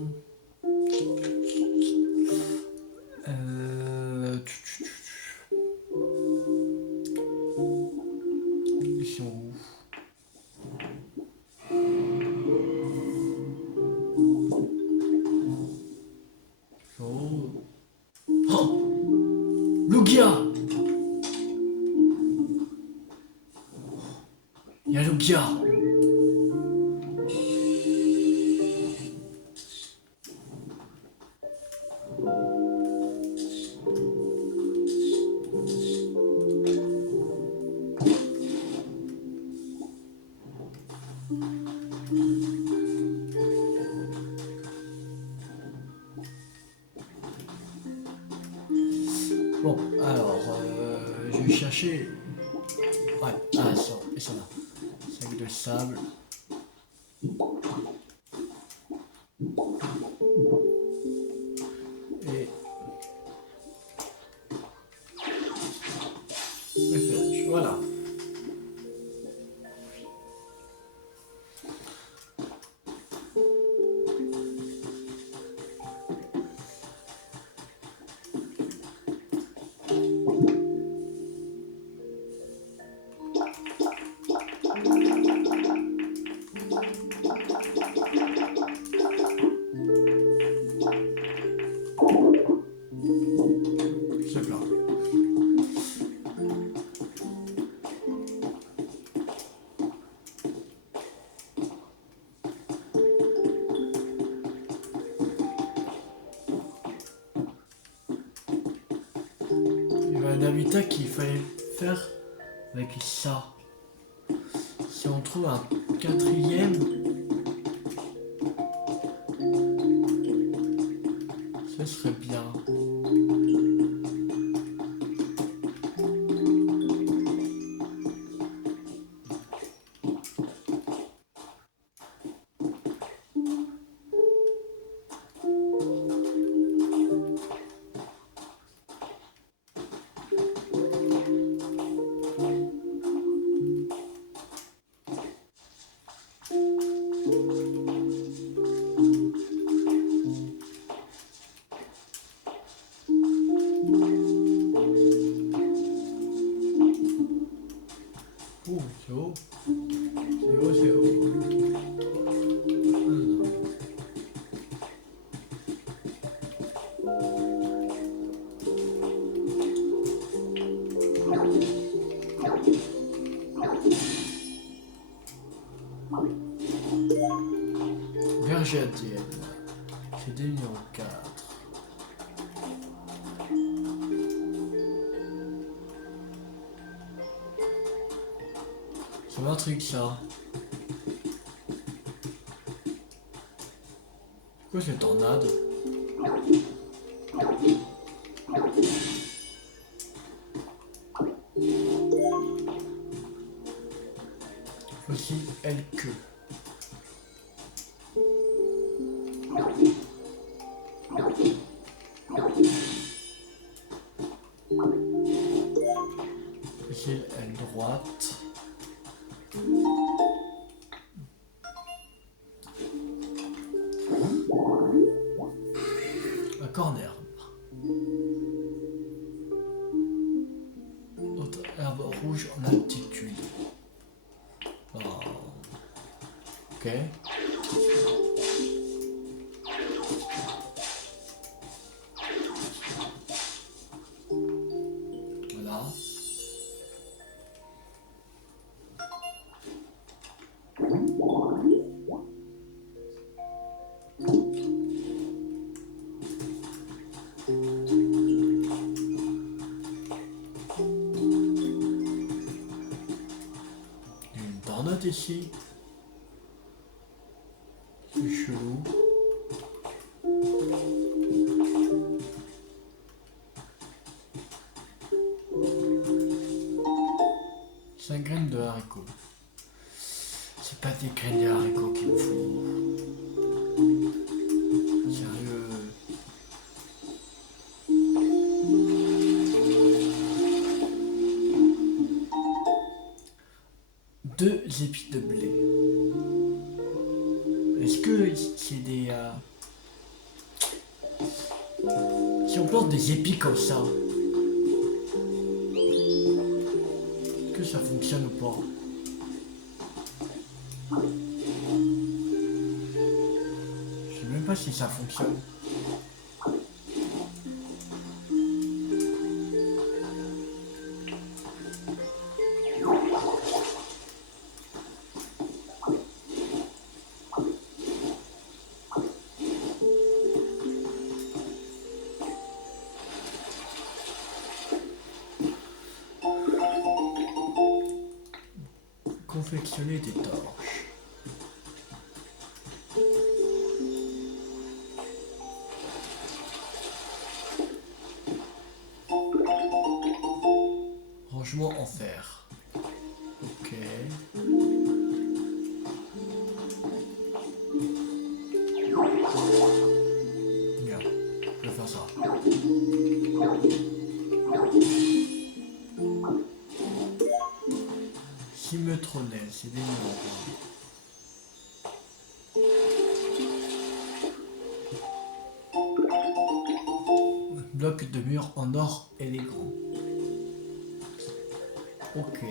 Ils sont où? Oh. Oh, Lugia! Il y a Lugia! Bon, alors, je vais chercher... Ouais, ah, ils sont là. Sac de sable. Et... Voilà. C'est bien. Il y avait un habitat qu'il fallait faire avec ça. Si on trouve un quatrième, ce serait bien. Tragédienne. CD numéro 4. C'est Matrix ça. Pourquoi c'est tornade? Voici LQ. Voici L droite. Un corner. Autre herbe rouge en altitude. Oh. Ok. Voilà. Une tornade ici. C'est chelou. C'est graines de haricots. C'est pas des graines de haricots qu'il me faut. Sérieux. Deux épis de blé. Est-ce que c'est des... Si on plante des épis comme ça, est-ce que ça fonctionne ou pas? Je sais même pas si ça fonctionne. Confectionner des torches. Rangement en fer. Ok. Bien. Je vais faire ça. Cimetronel, c'est des numéros. Bloc de mur en or élégant. Ok.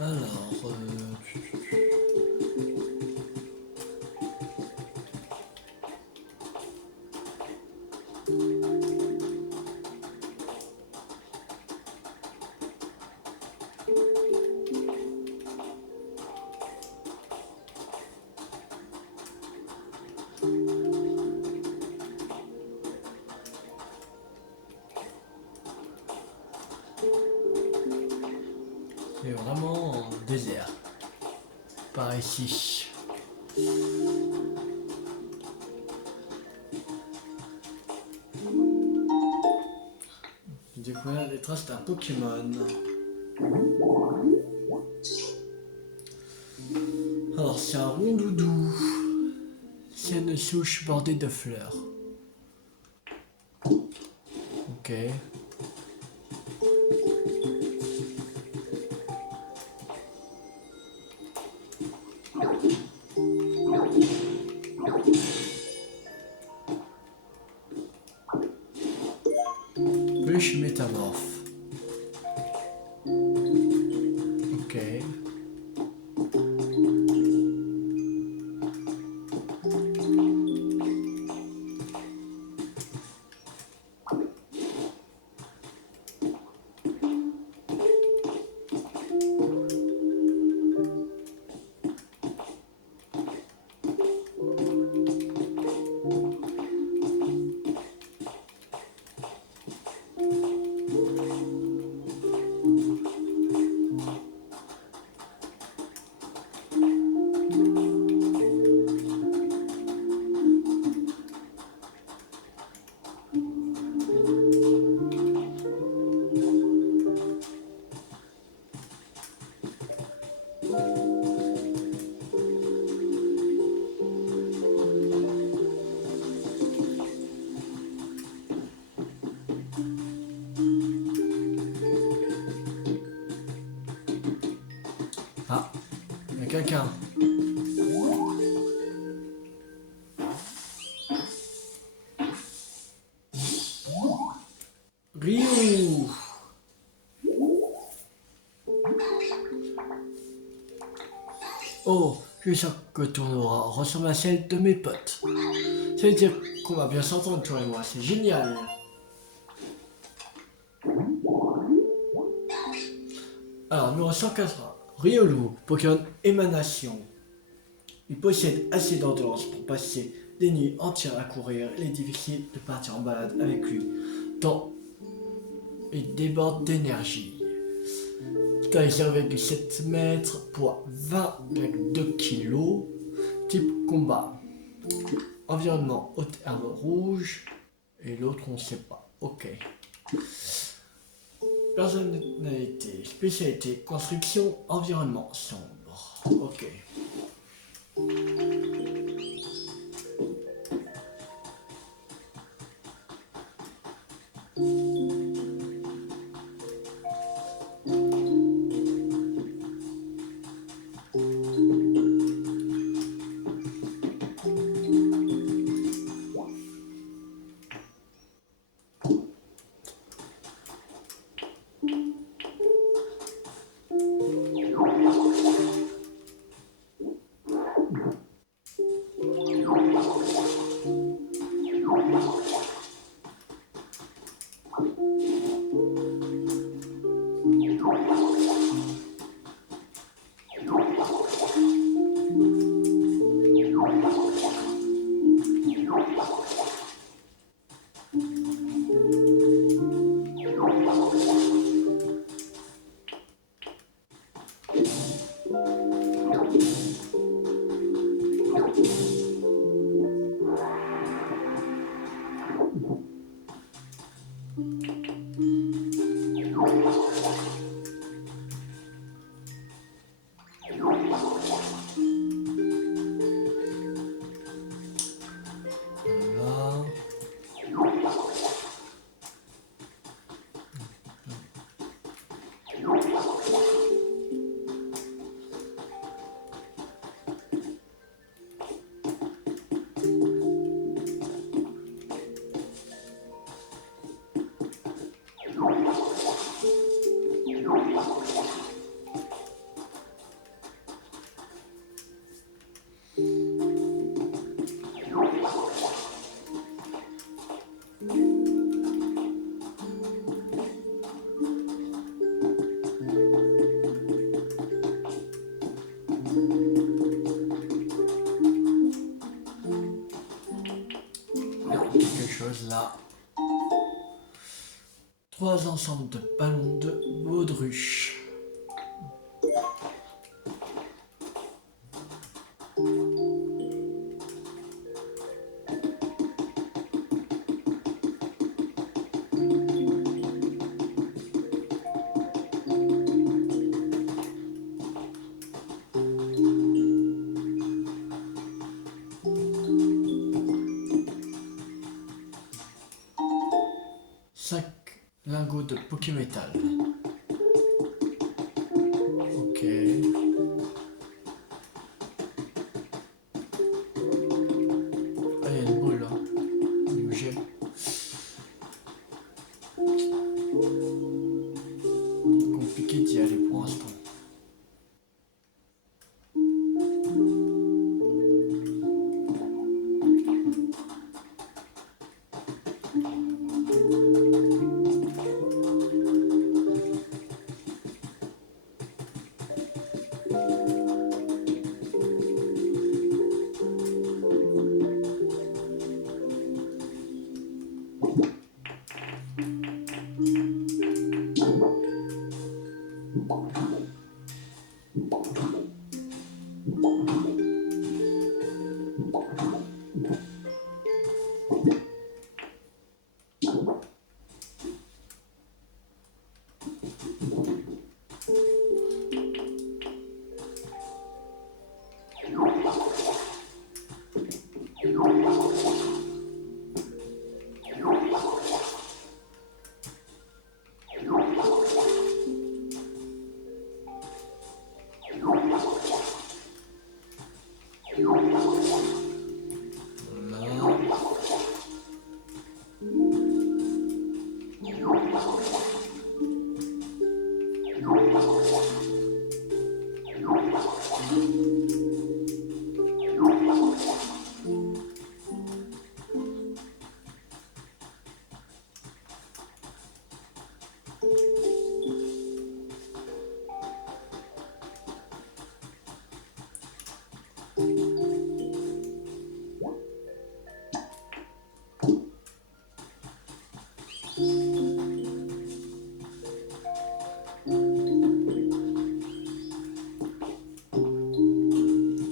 Alors, vraiment désert. Par ici. J'ai découvert des traces d'un Pokémon. Alors c'est un rondoudou. C'est une souche bordée de fleurs. Ok. Peluche métamorphe. Ok. Ah, il y a quelqu'un. Ryu. Oh, je suis sûr que ton aura ressemble à celle de mes potes. Ça veut dire qu'on va bien s'entendre, toi et moi, c'est génial. Alors, numéro 180, Riolu, Pokémon Émanation. Il possède assez d'endurance pour passer des nuits entières à courir. Il est difficile de partir en balade avec lui, tant il déborde d'énergie. Taille 0,7 mètres, poids 20,2 kg, type combat. Environnement haute herbe rouge, et l'autre on ne sait pas. Ok. Personnalité, spécialité, construction, environnement sombre. Ok. Là. Quelque chose là. 3 ensembles de ballons de baudruche. 5 lingots de Pokémétal. Ok. Ah, il y a une boule là. Il me gèle. Compliqué d'y aller pour l'instant.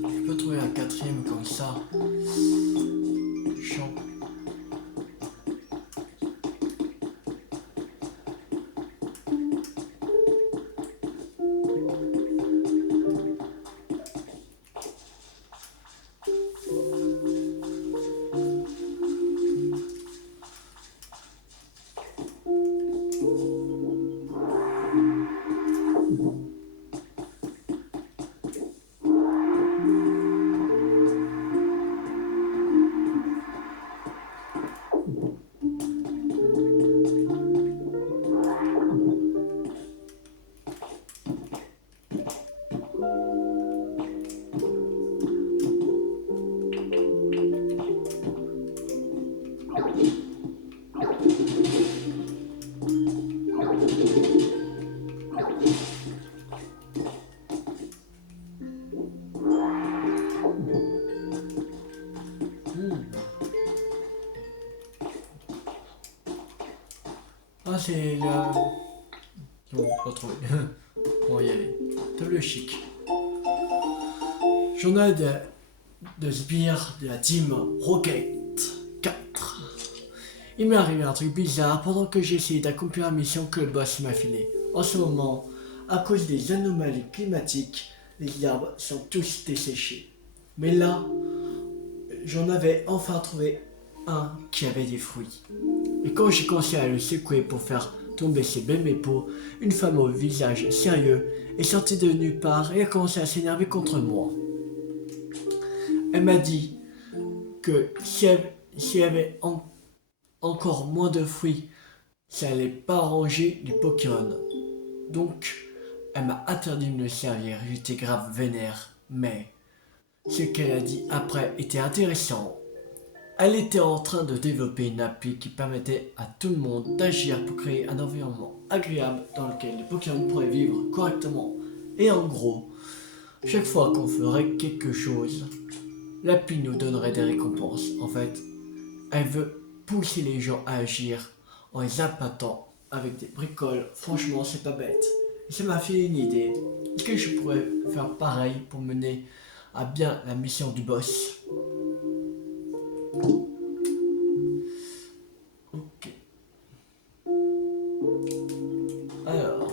Je peux trouver un quatrième comme ça. Champ. Ah, c'est le... Bon, retrouvé. On va y aller. Table chic. Journal de sbire de la team Rocket 4. Il m'est arrivé un truc bizarre pendant que j'essayais d'accomplir la mission que le boss m'a filée. En ce moment, à cause des anomalies climatiques, les arbres sont tous desséchés. Mais là, j'en avais enfin trouvé un qui avait des fruits. Et quand j'ai commencé à le secouer pour faire tomber ses bébés-pots, une femme au visage sérieux est sortie de nulle part et a commencé à s'énerver contre moi. Elle m'a dit que si elle avait encore moins de fruits, ça allait pas arranger du Pokémon. Donc, elle m'a interdit de me servir. J'étais grave vénère, mais ce qu'elle a dit après était intéressant. Elle était en train de développer une appli qui permettait à tout le monde d'agir pour créer un environnement agréable dans lequel les Pokémon pourraient vivre correctement. Et en gros, chaque fois qu'on ferait quelque chose, l'appli nous donnerait des récompenses. En fait, elle veut pousser les gens à agir en les appâtant avec des bricoles. Franchement, c'est pas bête. Et ça m'a fait une idée. Est-ce que je pourrais faire pareil pour mener à bien la mission du boss? Ok. Alors.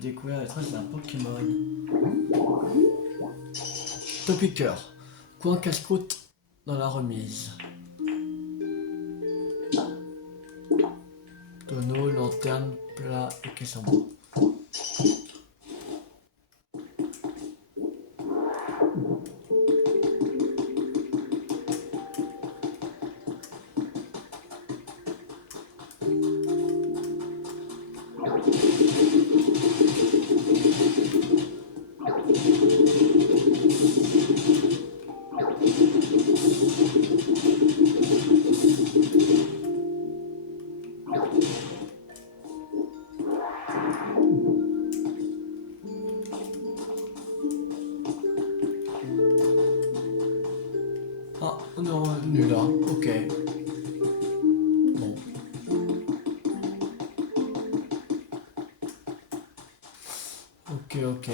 découvrir les traces d'un Pokémon. Topiqueur. Coin casse-croûte dans la remise. Tonneau, lanterne, plat et caisse en bois. Ah, non, nul là, ok. Bon. Ok.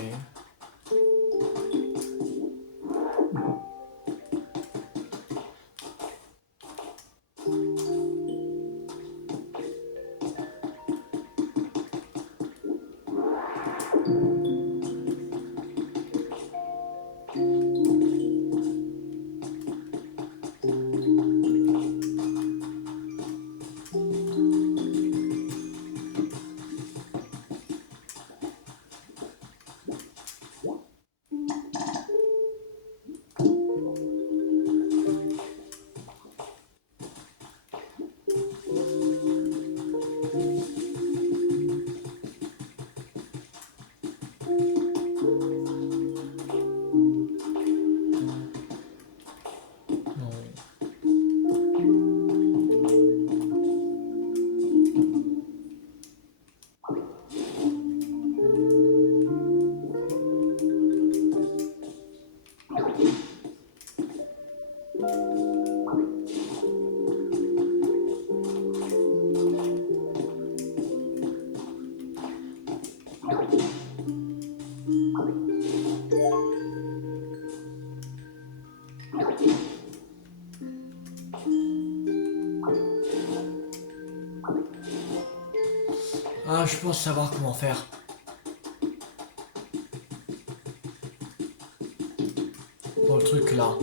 Ah, je pense savoir comment faire. Pour le truc là.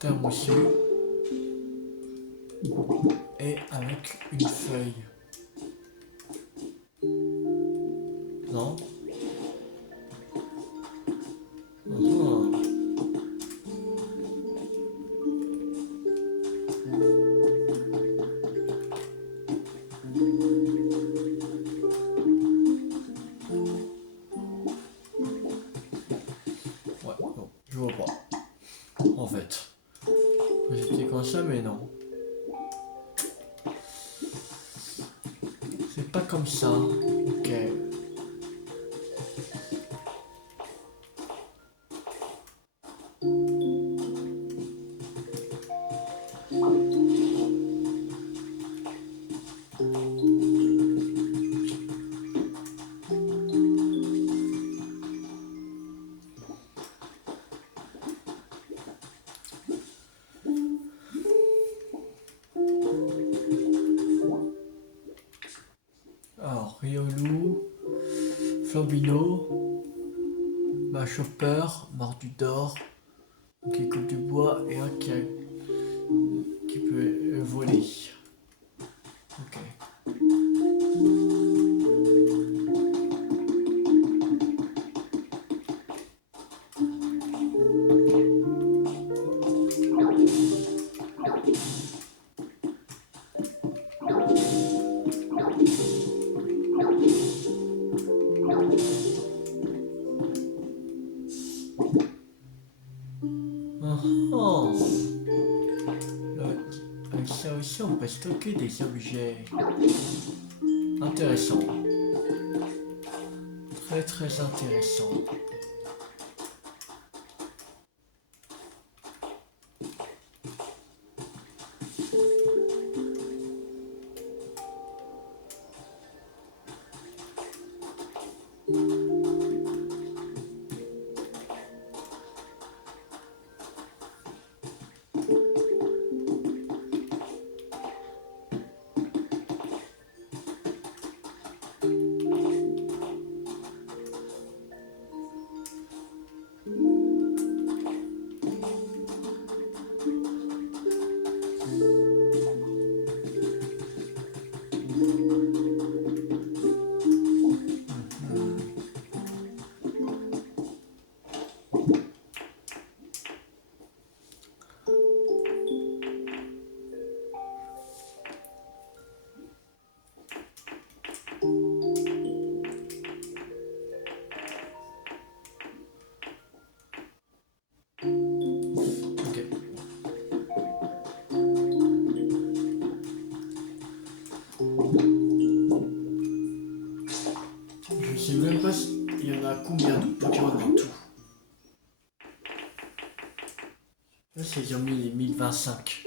Terme aussi. Et avec une feuille. Non. Ouais, non, je vois pas. En fait. C'était comme ça, mais non. C'est pas comme ça. Ok. Alors, Riolu, Flambino, Chopper, Mordu d'or, qui coupe du bois et un qui peut voler. Ok. Oh. Avec ça aussi, on peut stocker des objets. Intéressant. Très intéressant. Là, c'est ils ont mis les 1025.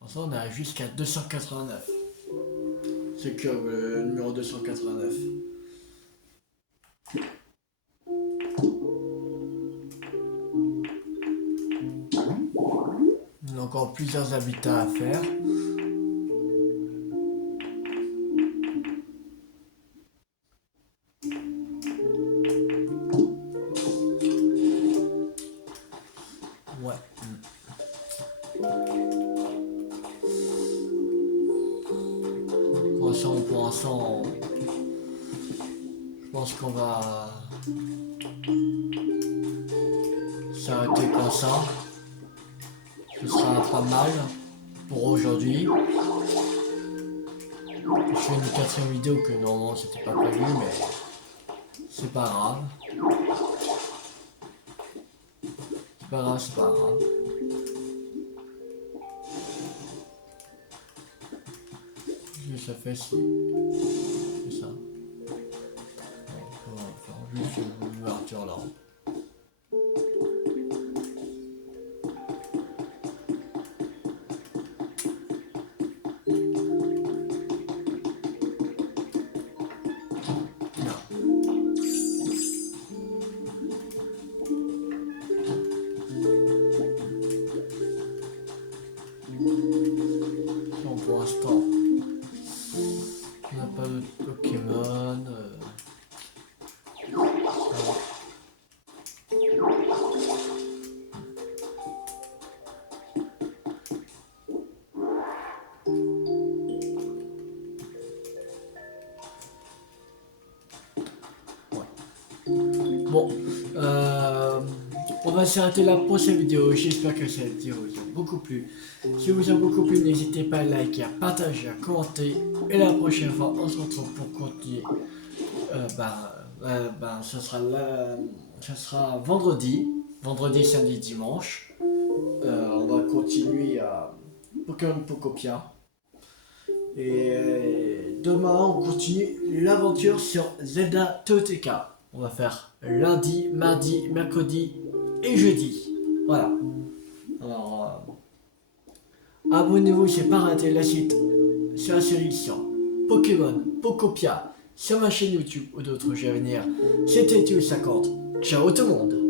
Ensuite, on arrive jusqu'à 289. C'est que le numéro 289. Il y a encore plusieurs habitats à faire. Ouais. Pour l'instant, je pense qu'on va s'arrêter comme ça. Ce sera pas mal pour aujourd'hui. Je fais une quatrième vidéo que normalement c'était pas prévu, mais c'est pas grave. C'est pas grave, c'est pas grave. Ça fait si. C'est ça. Donc, on va faire juste une ouverture là. Donc pour l'instant, on n'a pas de Pokémon. Bon, on va s'arrêter la prochaine vidéo. J'espère que cette vidéo vous a beaucoup plu. Si vous a beaucoup plu, n'hésitez pas à liker, à partager, à commenter. Et la prochaine fois, on se retrouve pour continuer. Ça sera vendredi, samedi, dimanche. On va continuer à Pokémon Pocopia. Et demain, on continue l'aventure sur Zelda TOTK. On va faire lundi, mardi, mercredi et jeudi. Voilà. Alors, abonnez-vous, c'est pas raté la suite sur la série sur Pokémon Pocopia sur ma chaîne YouTube ou d'autres jeux à venir. C'était Tues50. Ciao tout le monde.